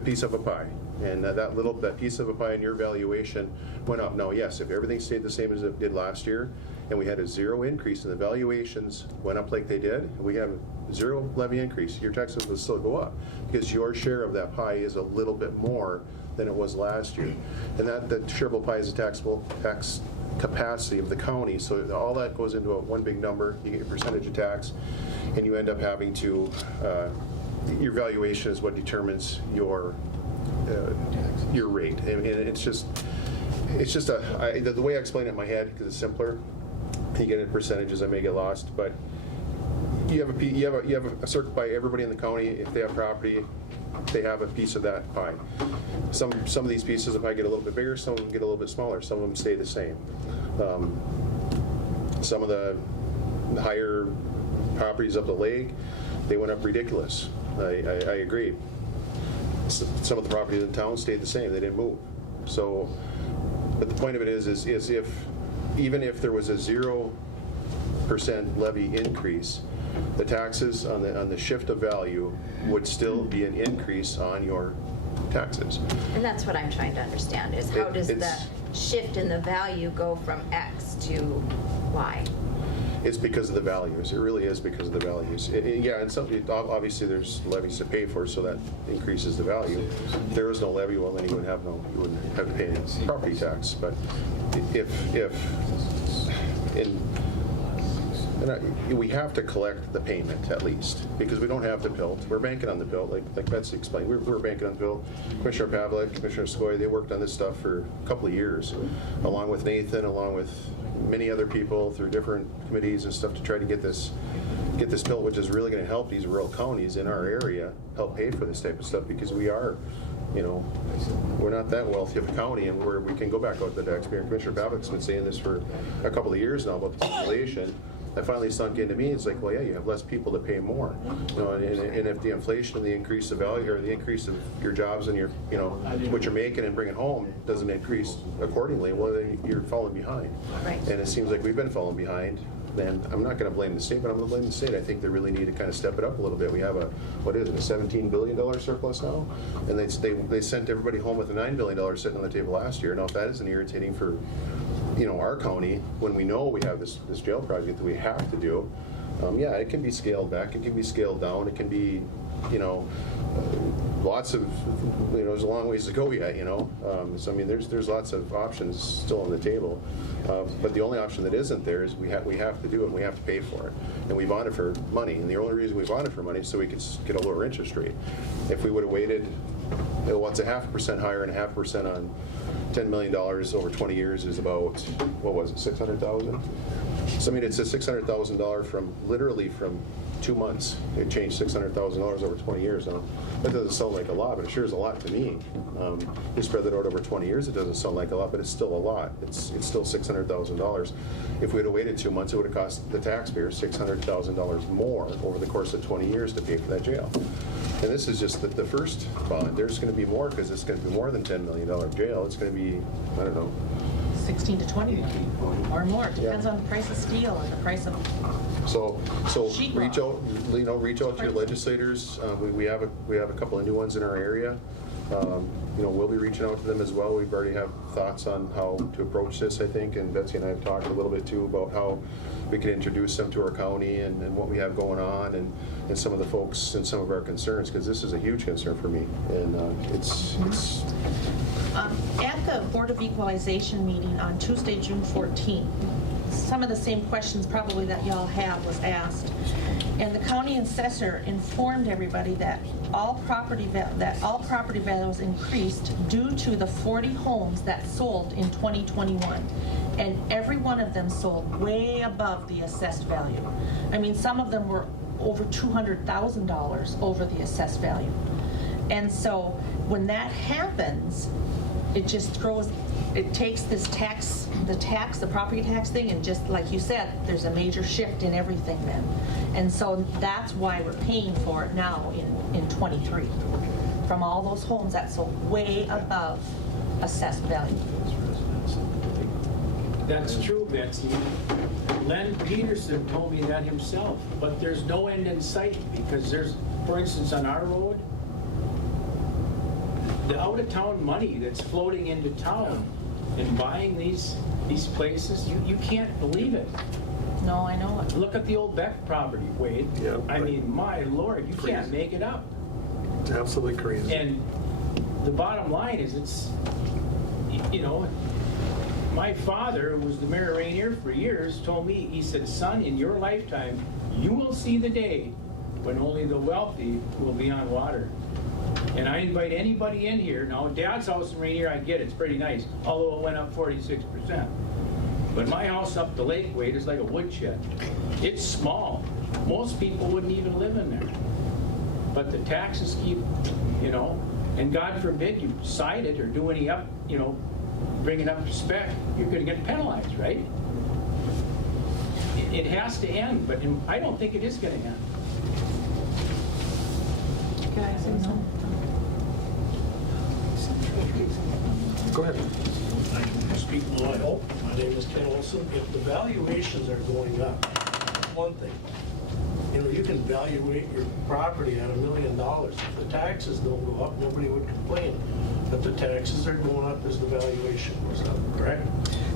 piece of a pie, and that piece of a pie in your valuation went up. Now, yes, if everything stayed the same as it did last year, and we had a zero increase and the valuations went up like they did, and we have zero levy increase, your taxes would still go up, because your share of that pie is a little bit more than it was last year. And that shareable pie is a taxable tax capacity of the county, so all that goes into one big number. You get your percentage of tax, and you end up having to, your valuation is what determines your rate. And it's just the way I explain it in my head, because it's simpler. You get into percentages, I may get lost, but you have a certain pie. Everybody in the county, if they have property, they have a piece of that pie. Some of these pieces of pie get a little bit bigger, some of them get a little bit smaller, some of them stay the same. Some of the higher properties up the lake, they went up ridiculous. I agree. Some of the properties in town stayed the same, they didn't move. So, but the point of it is if even if there was a 0% levy increase, the taxes on the shift of value would still be an increase on your taxes. And that's what I'm trying to understand, is how does the shift in the value go from X to Y? It's because of the values. It really is because of the values. Yeah, and obviously there's levies to pay for, so that increases the value. If there was no levy, well, then you wouldn't have to pay any property tax. But we have to collect the payment at least, because we don't have the bill. We're banking on the bill, like Betsy explained. We're banking on the bill. Commissioner Pavlik, Commissioner Skoye, they worked on this stuff for a couple of years, along with Nathan, along with many other people through different committees and stuff, to try to get this bill, which is really going to help these rural counties in our area help pay for this type of stuff, because we are, we're not that wealthy of a county, and we can go back out to the taxpayer. Commissioner Pavlik's been saying this for a couple of years now about the population. That finally sunk into me. It's like, well, yeah, you have less people to pay more. And if the inflation and the increase of value, or the increase of your jobs and your, what you're making and bringing home doesn't increase accordingly, well, then you're falling behind. Right. And it seems like we've been falling behind. Then I'm not going to blame the state, but I'm going to blame the state. I think they really need to kind of step it up a little bit. We have a $17 billion surplus now, and they sent everybody home with a $9 billion sitting on the table last year. Now, if that isn't irritating for our county, when we know we have this jail project that we have to do, yeah, it can be scaled back, it can be scaled down, it can be, lots of, there's a long ways to go yet, so I mean, there's lots of options still on the table, but the only option that isn't there is we have to do it, and we have to pay for it, and we bonded for money, and the only reason we bonded for money is so we could get a lower interest rate. If we would have waited, what's a 0.5% higher and 0.5% on $10 million over 20 years is about, what was it, $600,000? So I mean, it's a $600,000 from 2 months. It changed $600,000 over 20 years. Now, that doesn't sound like a lot, but it sure is a lot to me. You spread that out over 20 years, it doesn't sound like a lot, but it's still a lot. It's still $600,000. If we'd have waited 2 months, it would have cost the taxpayers $600,000 more over the course of 20 years to pay for that jail. And this is just the first bond. There's going to be more, because it's going to be more than $10 million jail. It's going to be, I don't know. 16 to 20 or more. It depends Yeah. on the price of steel and the price of. So Sheet reach rock. out, reach out to your legislators. We have a couple of new ones in our area. We'll be reaching out to them as well. We've already have thoughts on how to approach this, I think, and Betsy and I have talked a little bit too about how we can introduce them to our county and what we have going on and some of the folks and some of our concerns, because this is a huge concern for me. And it's At the Board of Equalization meeting on Tuesday, June 14th, some of the same questions probably that y'all have was asked. And the county assessor informed everybody that all property values increased due to the 40 homes that sold in 2021. And every one of them sold way above the assessed value. I mean, some of them were over $200,000 over the assessed value. And so when that happens, it just throws, it takes this the property tax thing, and just like you said, there's a major shift in everything then. And so that's why we're paying for it now in 23, from all those homes that sold way above assessed value. That's true, Betsy. Len Peterson told me that himself, but there's no end in sight, because there's, for instance, on our road, the out-of-town money that's floating into town and buying these places, you can't believe it. No, I know it. Look at the old Beck property, Wade. Yeah, I right. mean, my Lord, you can't Crazy. make it up. It's absolutely crazy. And the bottom line is, my father, who was the mayor of Rainier for years, told me, he said, son, in your lifetime, you will see the day when only the wealthy will be on water. And I invite anybody in here. Now, Dad's house in Rainier, I get it, it's pretty nice, although it went up 46%. But my house up the lake, Wade, is like a woodshed. It's small. Most people wouldn't even live in there. But the taxes keep, and God forbid you side it or do any bring it up to spec, you're going to get penalized, right? It has to end, but I don't think it is going to end. Can I say something? Go ahead. I can speak my hope. My name is Ken Olson. If the valuations are going up, one thing, you can valuate your property at $1 million. If the taxes don't go up, nobody would complain. But the taxes are going up as the valuation goes up, correct?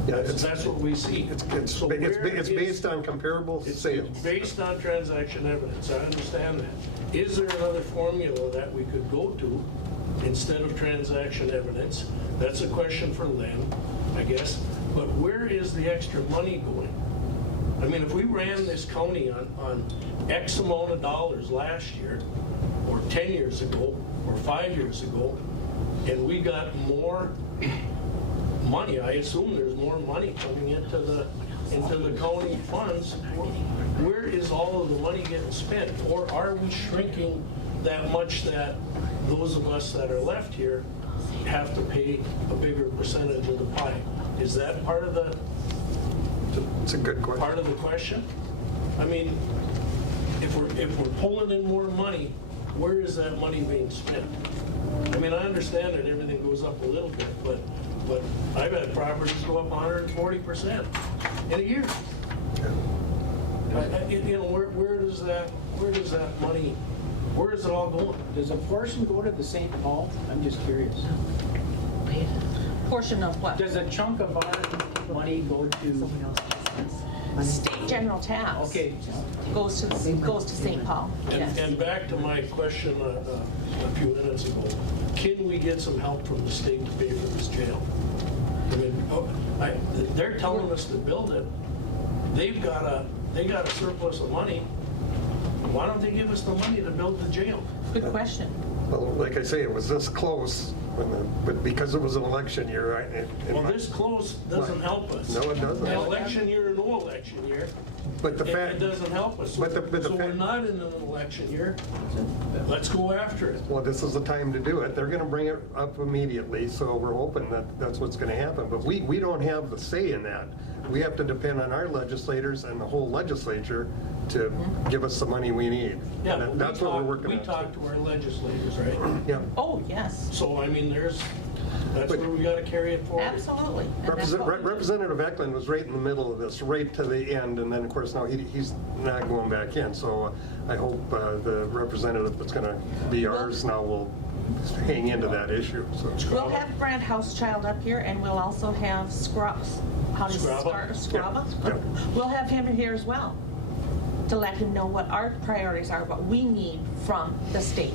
Yeah, That's what we see. So where It's based on comparable It's sales. based on transaction evidence, I understand that. Is there another formula that we could go to instead of transaction evidence? That's a question for Len, I guess. But where is the extra money going? I mean, if we ran this county on X amount of dollars last year, or 10 years ago, or 5 years ago, and we got more money, I assume there's more money coming into the county funds, where is all of the money getting spent? Or are we shrinking that much that those of us that are left here have to pay a bigger percentage of the pie? Is that part of the It's a good question. question? I mean, if we're pulling in more money, where is that money being spent? I mean, I understand that everything goes up a little bit, but I've had properties go up 140% in a year. Where does that money, where is it all going? Does a portion go to the St. Paul? I'm just curious. Portion of what? Does a chunk of our money go to, State general tax. okay, Goes to St. Paul, yes. And back to my question a few minutes ago, can we get some help from the state to pay for this jail? I mean, they're telling us to build it. They got a surplus of money. Why don't they give us the money to build the jail? Good question. Well, like I say, it was this close But because it was an election year, Well, this close doesn't help us. No, it doesn't. Election year or no election year, But the it fact, doesn't help us. But the So we're fact- not in an election year. Let's go after it. well, this is the time to do it. They're going to bring it up immediately, so we're hoping that that's what's going to happen. But we don't have the say in that. We have to depend on our legislators and the whole legislature to give us the money we need. Yeah, And but that's what we're working on. we talk to our legislators, right? Yeah. Oh, yes, So, I mean, that's But- where we gotta carry it forward. absolutely. And that's what we do. Representative Eklund was right in the middle of this, right to the end, and then, of course, now he's not going back in. So I hope the representative that's going to be ours now will hang into that issue, so. We'll have Brad Housechild up here, and we'll also have Scrubs. How do you Scrabba? Scrabba? Yeah. We'll have him here as well, to let him know what our priorities are, what we need from the state.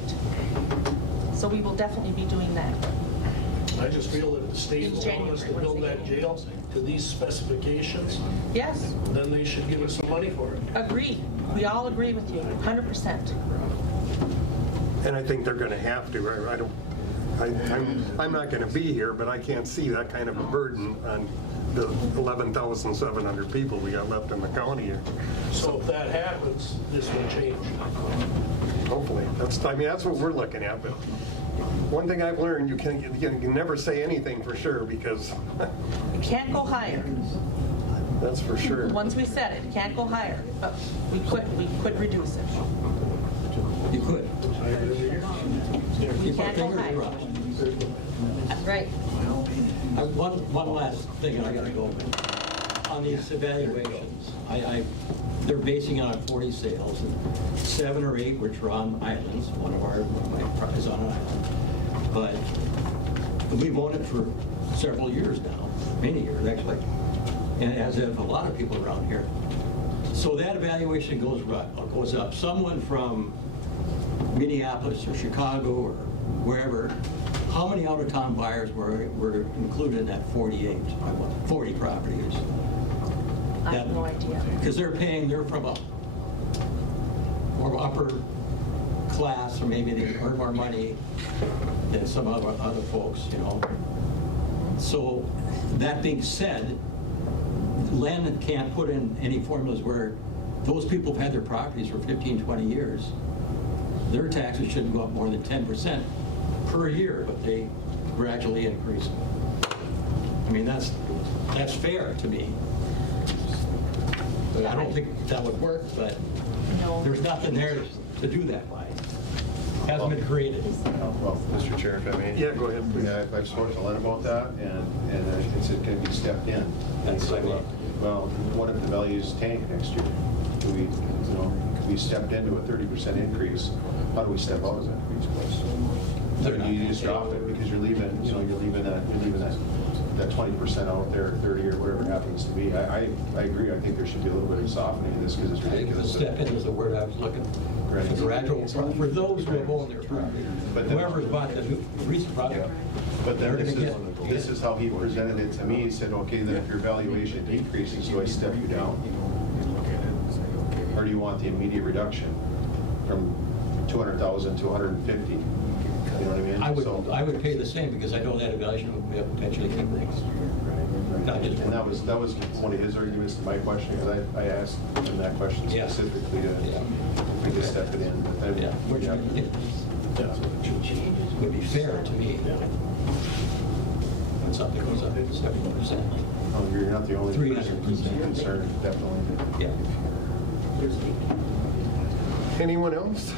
So we will definitely be doing that. I just feel that if the state In will want us to January, build that jail to these specifications, Yes, then they should give us some money for it. agreed. We all agree with you, 100%. And I think they're going to have to. I'm not going to be here, but I can't see that kind of a burden on the 11,700 people we got left in the county here. So if that happens, this will change. Hopefully. That's what we're looking at. But one thing I've learned, you can never say anything for sure, because It can't go higher. that's for sure. Once we said it, it can't go higher, but we could reduce it. You could. We Keep our can't go fingers higher. crossed. Right. One last thing, and I gotta go. On these evaluations, they're basing it on 40 sales, and 7 or 8 which are on islands. One of my properties on an island. But we've owned it for several years now, many years actually, and as have a lot of people around here. So that evaluation goes up. Someone from Minneapolis or Chicago or wherever, how many out-of-town buyers were included in that 40 properties? I have no idea. Because they're from a more upper class, or maybe they earn more money than some other folks, you know. So that being said, land can't put in any formulas where those people have had their properties for 15, 20 years. Their taxes shouldn't go up more than 10% per year, but they gradually increase. I mean, that's fair to me. But I don't think that would work, but No. there's nothing there to do that by. Hasn't been created. Well, Mr. Chair, if I may. Yeah, go ahead, please. Yeah, I've spoken to Len about that, and it's going to be stepped in. That's what I mean. Well, what if the values tank next year? Do we, we stepped into a 30% increase, how do we step out of that? They're not You just drop it because you're leaving that 20% out there, 30 or whatever it happens to be. I agree, I think there should be a little bit of softening in this because it's ridiculous. Step in was the word I was looking for. Right. Gradual, for those who have owned their property. But then- Whoever's bought the recent project. But then they're this gonna is, get- this is how he presented it to me. He said, okay, then if your valuation decreases, do I step you down? Or do you want the immediate reduction from 200,000 to 150? You know what I mean? So- I would pay the same because I know that evaluation would potentially increase. Not just And that was one of his arguments to my question, because I asked him that question Yeah. specifically to, Yeah. if we could step it in. But then- Yeah, which would be fair to me. When something goes up 70%. Oh, you're not the only person 300%. concerned, definitely. Yeah. Anyone else?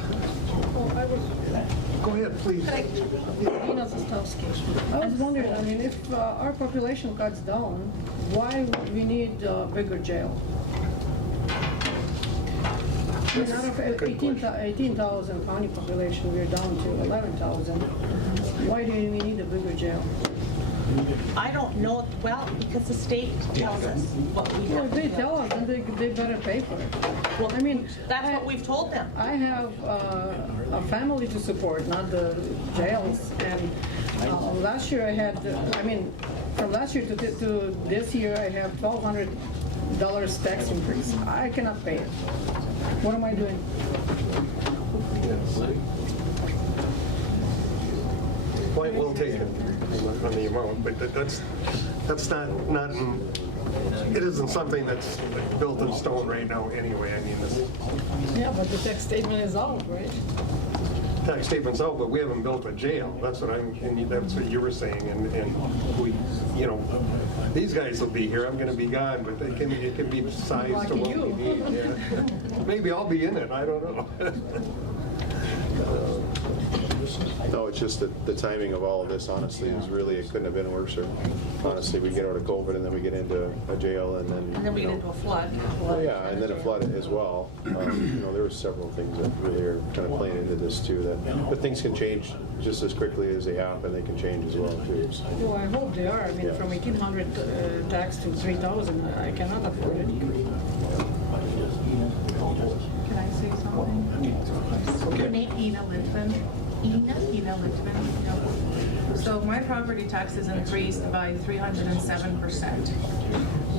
Go ahead, please. I was wondering, I mean, if our population cuts down, why would we need a bigger jail? I mean, out of 18,000 county population, we're down to 11,000. Why do we need a bigger jail? I don't know, well, because the state tells us what we Well, have if to they do. tell us, then they better pay for it. Well, I mean, that's what we've told them. I have a family to support, not the jails. And last year I had, from last year to this year, I have $1,200 tax increase. I cannot pay it. What am I doing? point well taken on the amount, but that's not, it isn't something that's built in stone right now anyway. I mean, Yeah, but the tax statement is out, right? the tax statement's out, but we haven't built a jail. That's what that's what you were saying, and we, you know, these guys will be here, I'm gonna be gone, but it can be sized to Lucky what we you. need, yeah. Maybe I'll be in it, I don't know. No, it's just that the timing of all of this, honestly, is really, it couldn't have been worse. Honestly, we get out of COVID and then we get into a jail and then. And then we you get know, into a flood. Oh, yeah, and then a flood as well. You know, there were several things that really are kind of playing into this too, but things can change just as quickly as they happen, they can change as well too. So, Well, I hope they are. I mean, Yeah. from 1,800 tax to 3,000, I cannot afford it. Can I say something? Her name Ina Litvin. Ina Litvin. Yep. So my property taxes increased by 307%.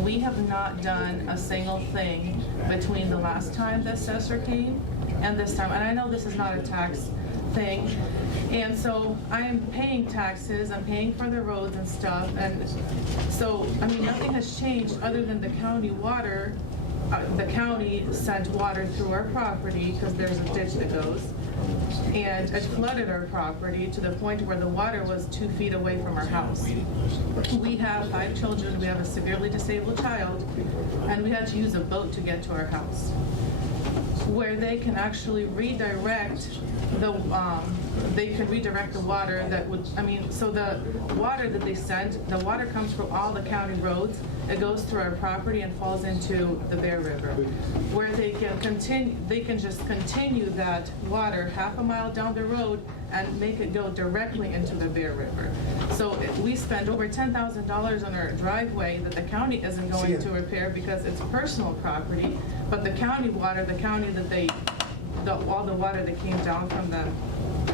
We have not done a single thing between the last time the assessor came and this time. And I know this is not a tax thing. And so I am paying taxes, I'm paying for the roads and stuff. And so, I mean, nothing has changed other than the county water. The county sent water through our property because there's a ditch that goes. And it flooded our property to the point where the water was 2 feet away from our house. We have 5 children, we have a severely disabled child, and we had to use a boat to get to our house, where they can actually redirect the water that would, I mean, so the water that they sent, the water comes from all the county roads, it goes through our property and falls into the Bear River, where they can just continue that water half a mile down the road and make it go directly into the Bear River. So we spend over $10,000 on our driveway that the county isn't going to repair because it's personal property, but the county water, all the water that came down from the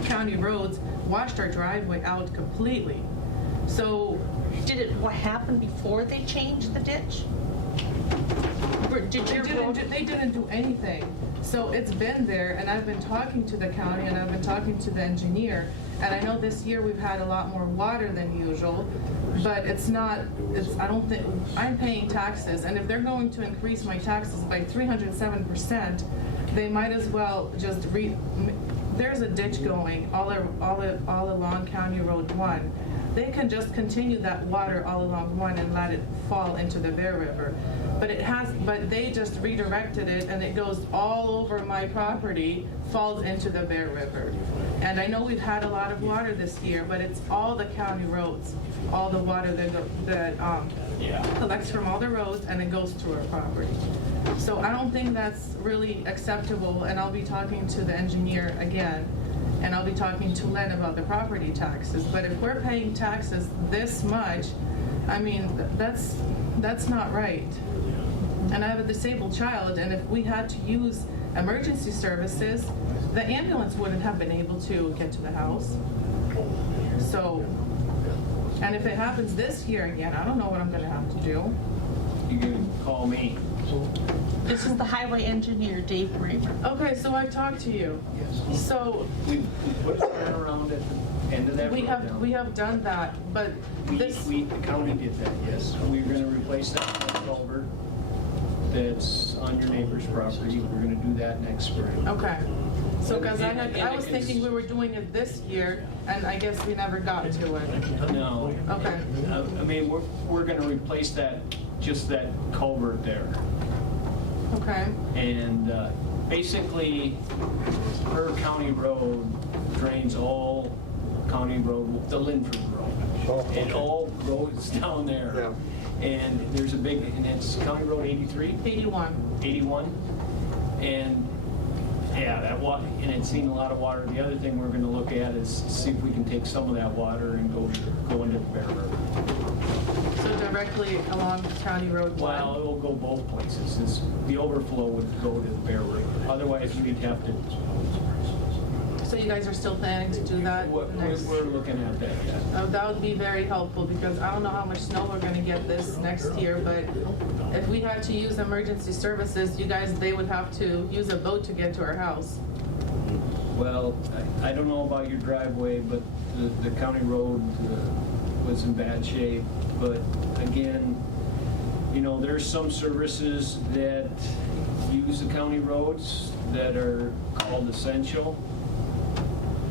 county roads washed our driveway out completely. So What happened before they changed the ditch? they didn't do anything. So it's been there, and I've been talking to the county, and I've been talking to the engineer, and I know this year we've had a lot more water than usual, but I don't think, I'm paying taxes, and if they're going to increase my taxes by 307%, they might as well just there's a ditch going all along County Road 1. They can just continue that water all along 1 and let it fall into the Bear River. But they just redirected it, and it goes all over my property, falls into the Bear River. And I know we've had a lot of water this year, but it's all the county roads, all the water that collects from all the roads, and it goes to our property. So I don't think that's really acceptable, and I'll be talking to the engineer again, and I'll be talking to Len about the property taxes. But if we're paying taxes this much, I mean, that's not right. And I have a disabled child, and if we had to use emergency services, the ambulance wouldn't have been able to get to the house. So, and if it happens this year again, I don't know what I'm gonna have to do. You can call me. This is the highway engineer, Dave Bramer. Okay, so I talked to you. Yes. So We put a turnaround at the end of that road now. we have done that, but this, The county did that, yes. We're gonna replace that culvert that's on your neighbor's property. We're gonna do that next spring. okay. So, because I was thinking we were doing it this year, and I guess we never got to it. No. Okay. I mean, we're gonna replace just that culvert there. Okay. And basically, her county road drains all county road, the Linford Road. It all goes down there. Yeah. And there's and it's County Road 83? 81. 81. And yeah, that water, and it's seen a lot of water. The other thing we're gonna look at is see if we can take some of that water and go into the Bear River. So directly along County Road 1. Well, it will go both places. The overflow would go to the Bear River. Otherwise, we'd have to, So you guys are still planning to do that next? we're looking at that, yeah. That would be very helpful, because I don't know how much snow we're gonna get this next year, but if we had to use emergency services, they would have to use a boat to get to our house. Well, I don't know about your driveway, but the county road was in bad shape. But again, you know, there's some services that use the county roads that are called essential,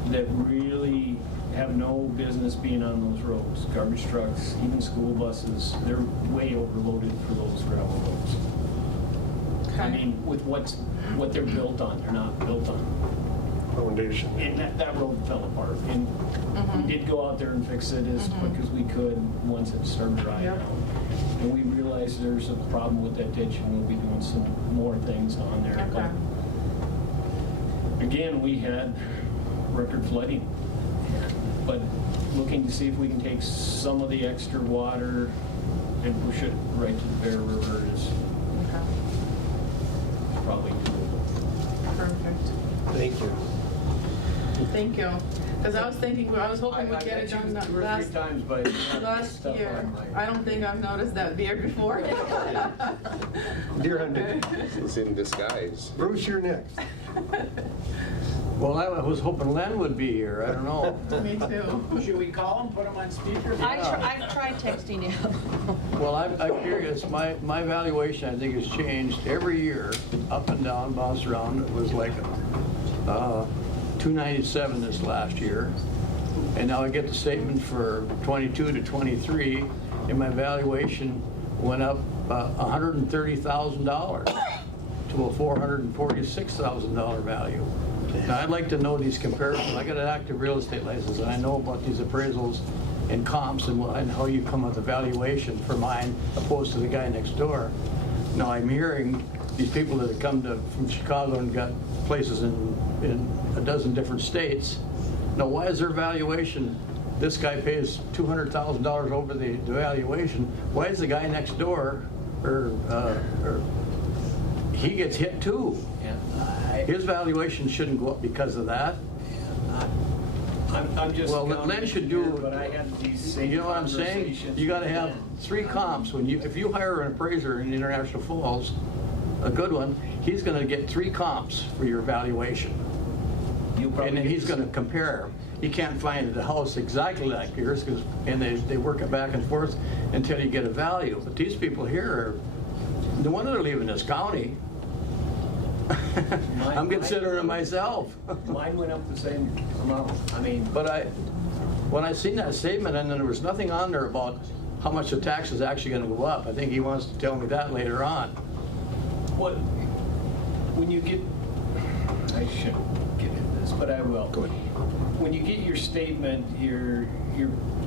that really have no business being on those roads. Garbage trucks, even school buses, they're way overloaded for those gravel roads. I mean, with what they're built on, they're not built on. Foundation. And that road fell apart. And we did go out there and fix it as quick as we could once it started drying Yep. out. And we realized there's a problem with that ditch, and we'll be doing some more things on there. Okay. But again, we had record flooding. But looking to see if we can take some of the extra water and push it right to the Bear River is Okay. probably doable. Perfect. Thank you. Thank you. Because I was hoping we'd get it done I've two or last, three times, but last stuff year. on my- I don't think I've noticed that beard before. Deer hunting. It's in disguise. Bruce, you're next. Well, I was hoping Len would be here, I don't know. Me too. Should we call him, put him on speaker? I've tried texting him. Well, I'm curious, my valuation, I think, has changed every year, up and down, bounced around. It was like $297 this last year. And now I get the statement for 22 to 23, and my valuation went up $130,000 to a $446,000 value. Now, I'd like to know these comparisons. I got an active real estate license, and I know about these appraisals and comps and how you come with a valuation for mine opposed to the guy next door. Now, I'm hearing these people that have come from Chicago and got places in a dozen different states. Now, why is their valuation, this guy pays $200,000 over the valuation, why is the guy next door, or he gets hit too? His valuation shouldn't go up because of that. I'm just. Well, Len should do, But I had these same you know what I'm saying? conversations You gotta with have Len. 3 comps. If you hire an appraiser in International Falls, a good one, he's gonna get 3 comps for your valuation. You'll probably And then get he's gonna compare. He can't find a house exactly like yours, and they work it back and forth until you get a value. But these people here are, no wonder they're leaving this county. I'm considering it myself. Mine went up the same amount. I mean, But when I seen that statement, and then there was nothing on there about how much the tax is actually gonna go up. I think he wants to tell me that later on. when you get, I shouldn't get into this, but I will. Go ahead. When you get your statement, your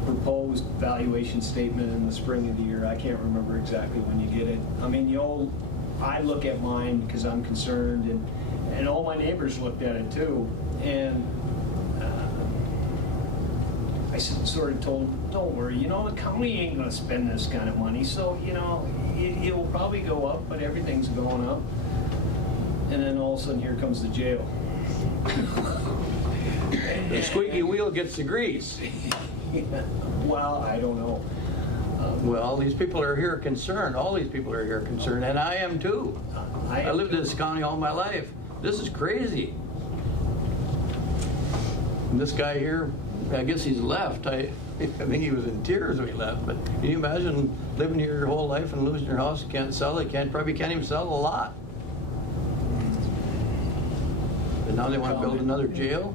proposed valuation statement in the spring of the year, I can't remember exactly when you get it. I mean, I look at mine because I'm concerned, and all my neighbors looked at it too. And I sort of told them, don't worry, you know, the county ain't gonna spend this kind of money, so, you know, it will probably go up, but everything's going up. And then all of a sudden, here comes the jail. The squeaky wheel gets the grease. Well, I don't know. Well, these people are here concerned. All these people are here concerned, and I am too. I lived in this county all my life. This is crazy. And this guy here, I guess he's left. I think he was in tears when he left. But can you imagine living here your whole life and losing your house? You can't sell it. Probably can't even sell a lot. And now they want to build another jail?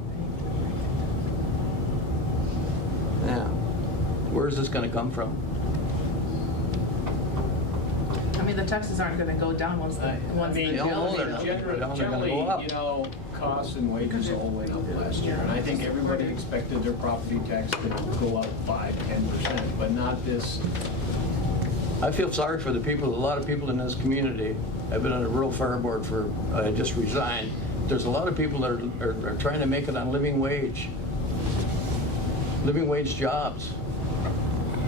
Yeah. Where's this going to come from? I mean, the taxes aren't gonna go down once the They don't know they're jail. not. Generally, go up. you know, costs and wages all went up last year, and I think everybody expected their property tax to go up 5-10%, but not this. I feel sorry for the people, a lot of people in this community. I've been on a rural fire board I just resigned. There's a lot of people that are trying to make it on living wage jobs.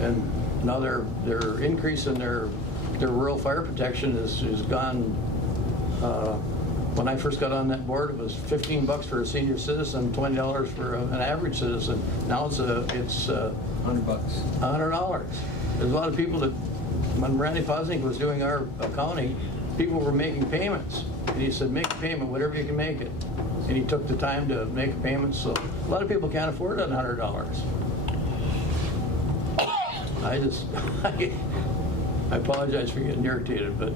And now their increase in their rural fire protection is gone. When I first got on that board, it was $15 for a senior citizen, $20 for an average citizen. Now it's $100. $100. There's a lot of people that, when Randy Posnick was doing our accounting, people were making payments. And he said, make a payment, whatever you can make it. And he took the time to make a payment, so a lot of people can't afford that $100. I apologize for getting irritated, but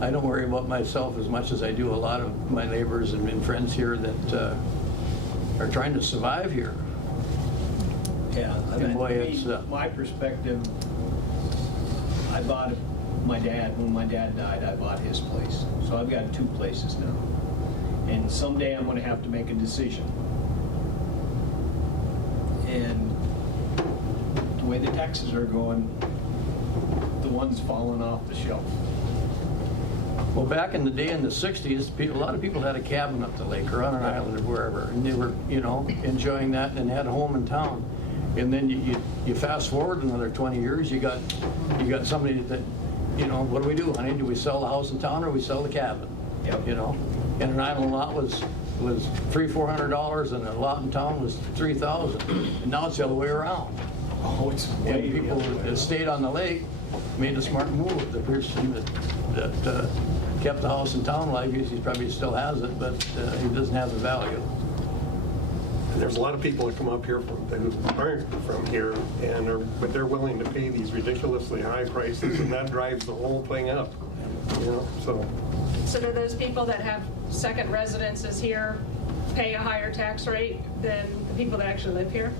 I don't worry about myself as much as I do a lot of my neighbors and friends here that are trying to survive here. Yeah, I And mean, boy, to it's, me, my perspective, I bought when my dad died, I bought his place. So I've got 2 places now. And someday I'm gonna have to make a decision. And the way the taxes are going, the one's falling off the shelf. Well, back in the day in the 60s, a lot of people had a cabin up the lake or on an island or wherever, and they were, enjoying that and had a home in town. And then you fast forward another 20 years, you got somebody that, what do we do, honey? Do we sell the house in town or we sell the cabin? Yep. And an island lot was $300-400 and a lot in town was $3,000. And now it's the other way around. Oh, it's way And people that stayed on the lake made a smart move. The person that kept the house in town, well, I guess he probably still has it, but it doesn't have the value. And there's a lot of people that come up here who aren't from here, but they're willing to pay these ridiculously high prices, and that drives the whole thing up. So So do those people that have second residences here pay a higher tax rate than the people that actually live here?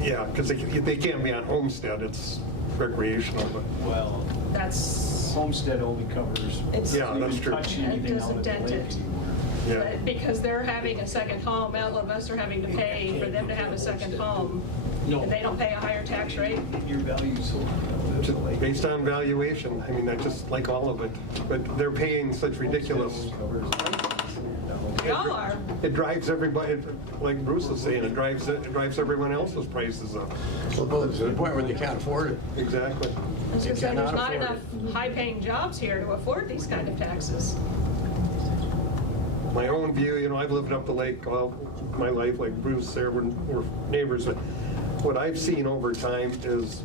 yeah, because they can't be on homestead. It's recreational, but Well, That's, homestead only covers. It's- Yeah, that's true. Touch It anything doesn't out at the dent lake it. anymore. yeah. but because they're having a second home, all of us are having to pay for them to have a second home. No. And they don't pay a higher tax rate? Your value's so high. Just based on valuation. I mean, I just like all of it, but they're paying such ridiculous. Y'all are. It drives everybody, like Bruce was saying, it drives everyone else's prices up. Well, to the point where they can't afford it. Exactly. I was gonna say, cannot there's not afford enough high-paying jobs here to afford these kind of taxes. My own view, I've lived up the lake all my life, like Bruce there, we're neighbors, but what I've seen over time is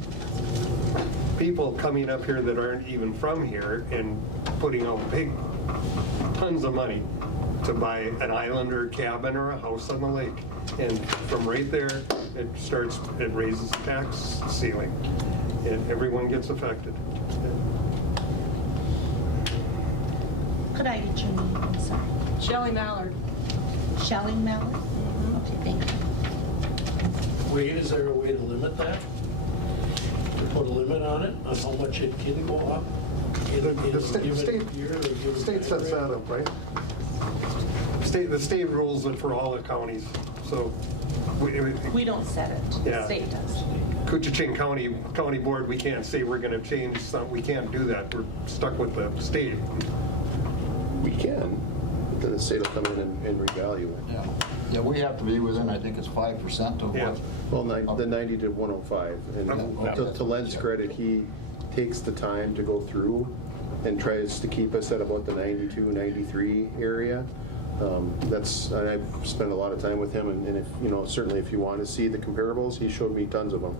people coming up here that aren't even from here and putting out tons of money to buy an island or a cabin or a house on the lake. And from right there, it raises the tax ceiling, and everyone gets affected. Could I get your name? I'm sorry. Shelley Mallard. Shelley Mallard? Okay, thank you. Is there a way to limit that? To put a limit on it, on how much it can go up? In a The given year or given state sets time that up, right? The state rules it for all the counties, so We don't set it. Yeah. The state does. Koochiching County Board, we can't say we're gonna change some, we can't do that, we're stuck with the state. We can, but then the state will come in and revalue it. Yeah, we have to be within, I think it's 5% of Yeah. what. Well, the 90 to 105. And to Len's credit, he takes the time to go through and tries to keep us at about the 92, 93 area. And I've spent a lot of time with him, and if, certainly if you want to see the comparables, he showed me tons of them.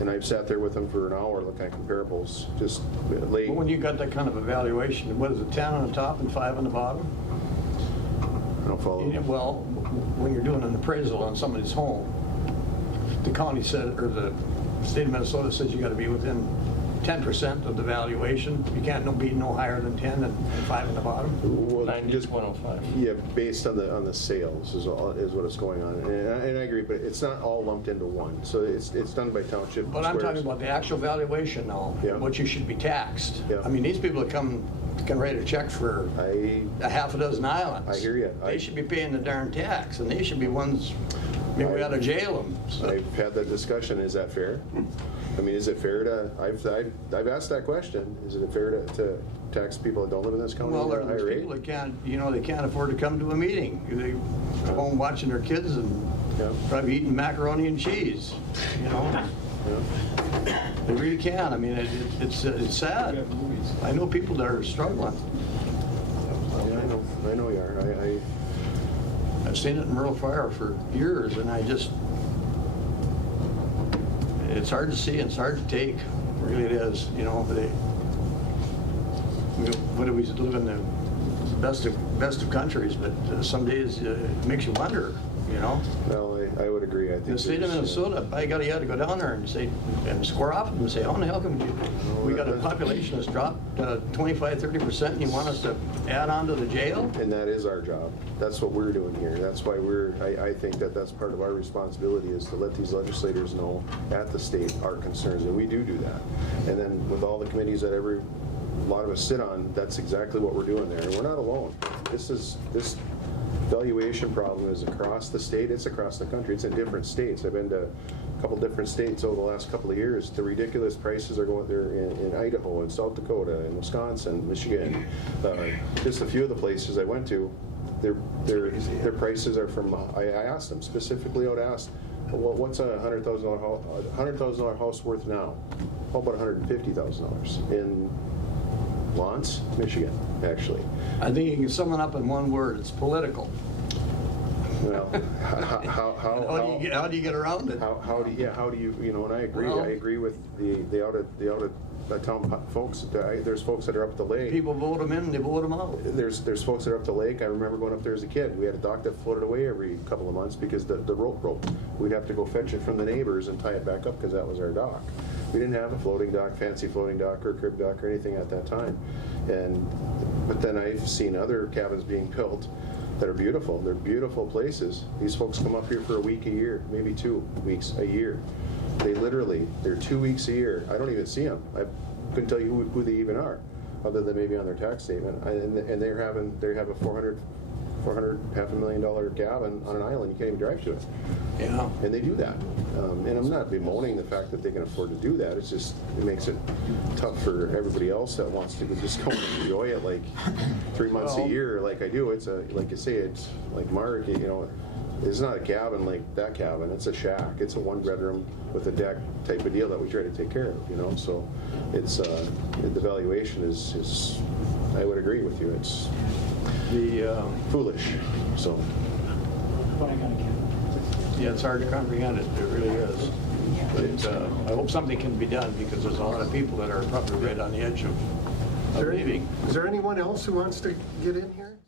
And I've sat there with him for an hour looking at comparables, just late. But when you got that kind of evaluation, what is it, 10 on the top and 5 on the bottom? I don't follow. Well, when you're doing an appraisal on somebody's home, the county said, or the state of Minnesota says you got to be within 10% of the valuation. You can't be no higher than 10 and 5 on the bottom. Well, 90 just to 105. Yeah, based on the sales is what is going on, and I agree, but it's not all lumped into one. So it's done by township. But I'm squares. talking about the actual valuation now, Yeah. what you should be taxed. Yeah. I mean, these people that can write a check for a half a dozen islands. I hear you. They should be paying the darn tax, and they should be ones, maybe we ought to jail them. So. I've had that discussion. Is that fair? I mean, is it fair to? I've asked that question. Is it fair to tax people that don't live in this county Well, at a higher there's rate? people that can't, they can't afford to come to a meeting. They go home watching their kids and Yeah. probably eating macaroni and cheese, Yeah. They really can. I mean, it's sad. I know people that are struggling. Yeah, I know you are. I've seen it in rural fire for years, and it's hard to see and it's hard to take. Really it is, what do we live in the best of countries, but some days it makes you wonder, you know? Well, I would agree. I think In the state of there's, Minnesota, by God, you had to go down there and say, and square off and say, how in the hell can we got a population that's dropped 25, 30%, and you want us to add on to the jail? And that is our job. That's what we're doing here. That's why I think that that's part of our responsibility, is to let these legislators know at the state our concerns, and we do that. And then with all the committees that a lot of us sit on, that's exactly what we're doing there. And we're not alone. This valuation problem is across the state. It's across the country. It's in different states. I've been to a couple different states over the last couple of years. The ridiculous prices are going there in Idaho, in South Dakota, in Wisconsin, Michigan. Just a few of the places I went to, their prices are from. I asked them specifically. I would ask, well, what's a $100,000 house worth now? How about $150,000 in Lawrence, Michigan, actually? I think you can sum it up in one word, it's political. Well, How do you get around it? how do you, and I agree. Well- I agree with the out of town folks. There's folks that are up the lake. People vote them in, they vote them out. There's folks that are up the lake. I remember going up there as a kid. We had a dock that floated away every couple of months because the rope broke. We'd have to go fetch it from the neighbors and tie it back up because that was our dock. We didn't have a floating dock, fancy floating dock or crib dock or anything at that time. But then I've seen other cabins being built that are beautiful. They're beautiful places. These folks come up here for a week a year, maybe 2 weeks a year. They're 2 weeks a year. I don't even see them. I couldn't tell you who they even are, other than maybe on their tax statement. And they have a $500,000 cabin on an island. You can't even drive to it. Yeah. And they do that. And I'm not bemoaning the fact that they can afford to do that. It's just, it makes it tough for everybody else that wants to just go and enjoy it like 3 months a year like I do. It's like you say, it's like Mark, it's not a cabin like that cabin. It's a shack. It's a 1-bedroom with a deck type of deal that we try to take care of, So it's, the valuation is, I would agree with you. It's foolish, so. Yeah, it's hard to comprehend it, it really is. But I hope something can be done, because there's a lot of people that are probably right on the edge of leaving. Is there anyone else who wants to get in here?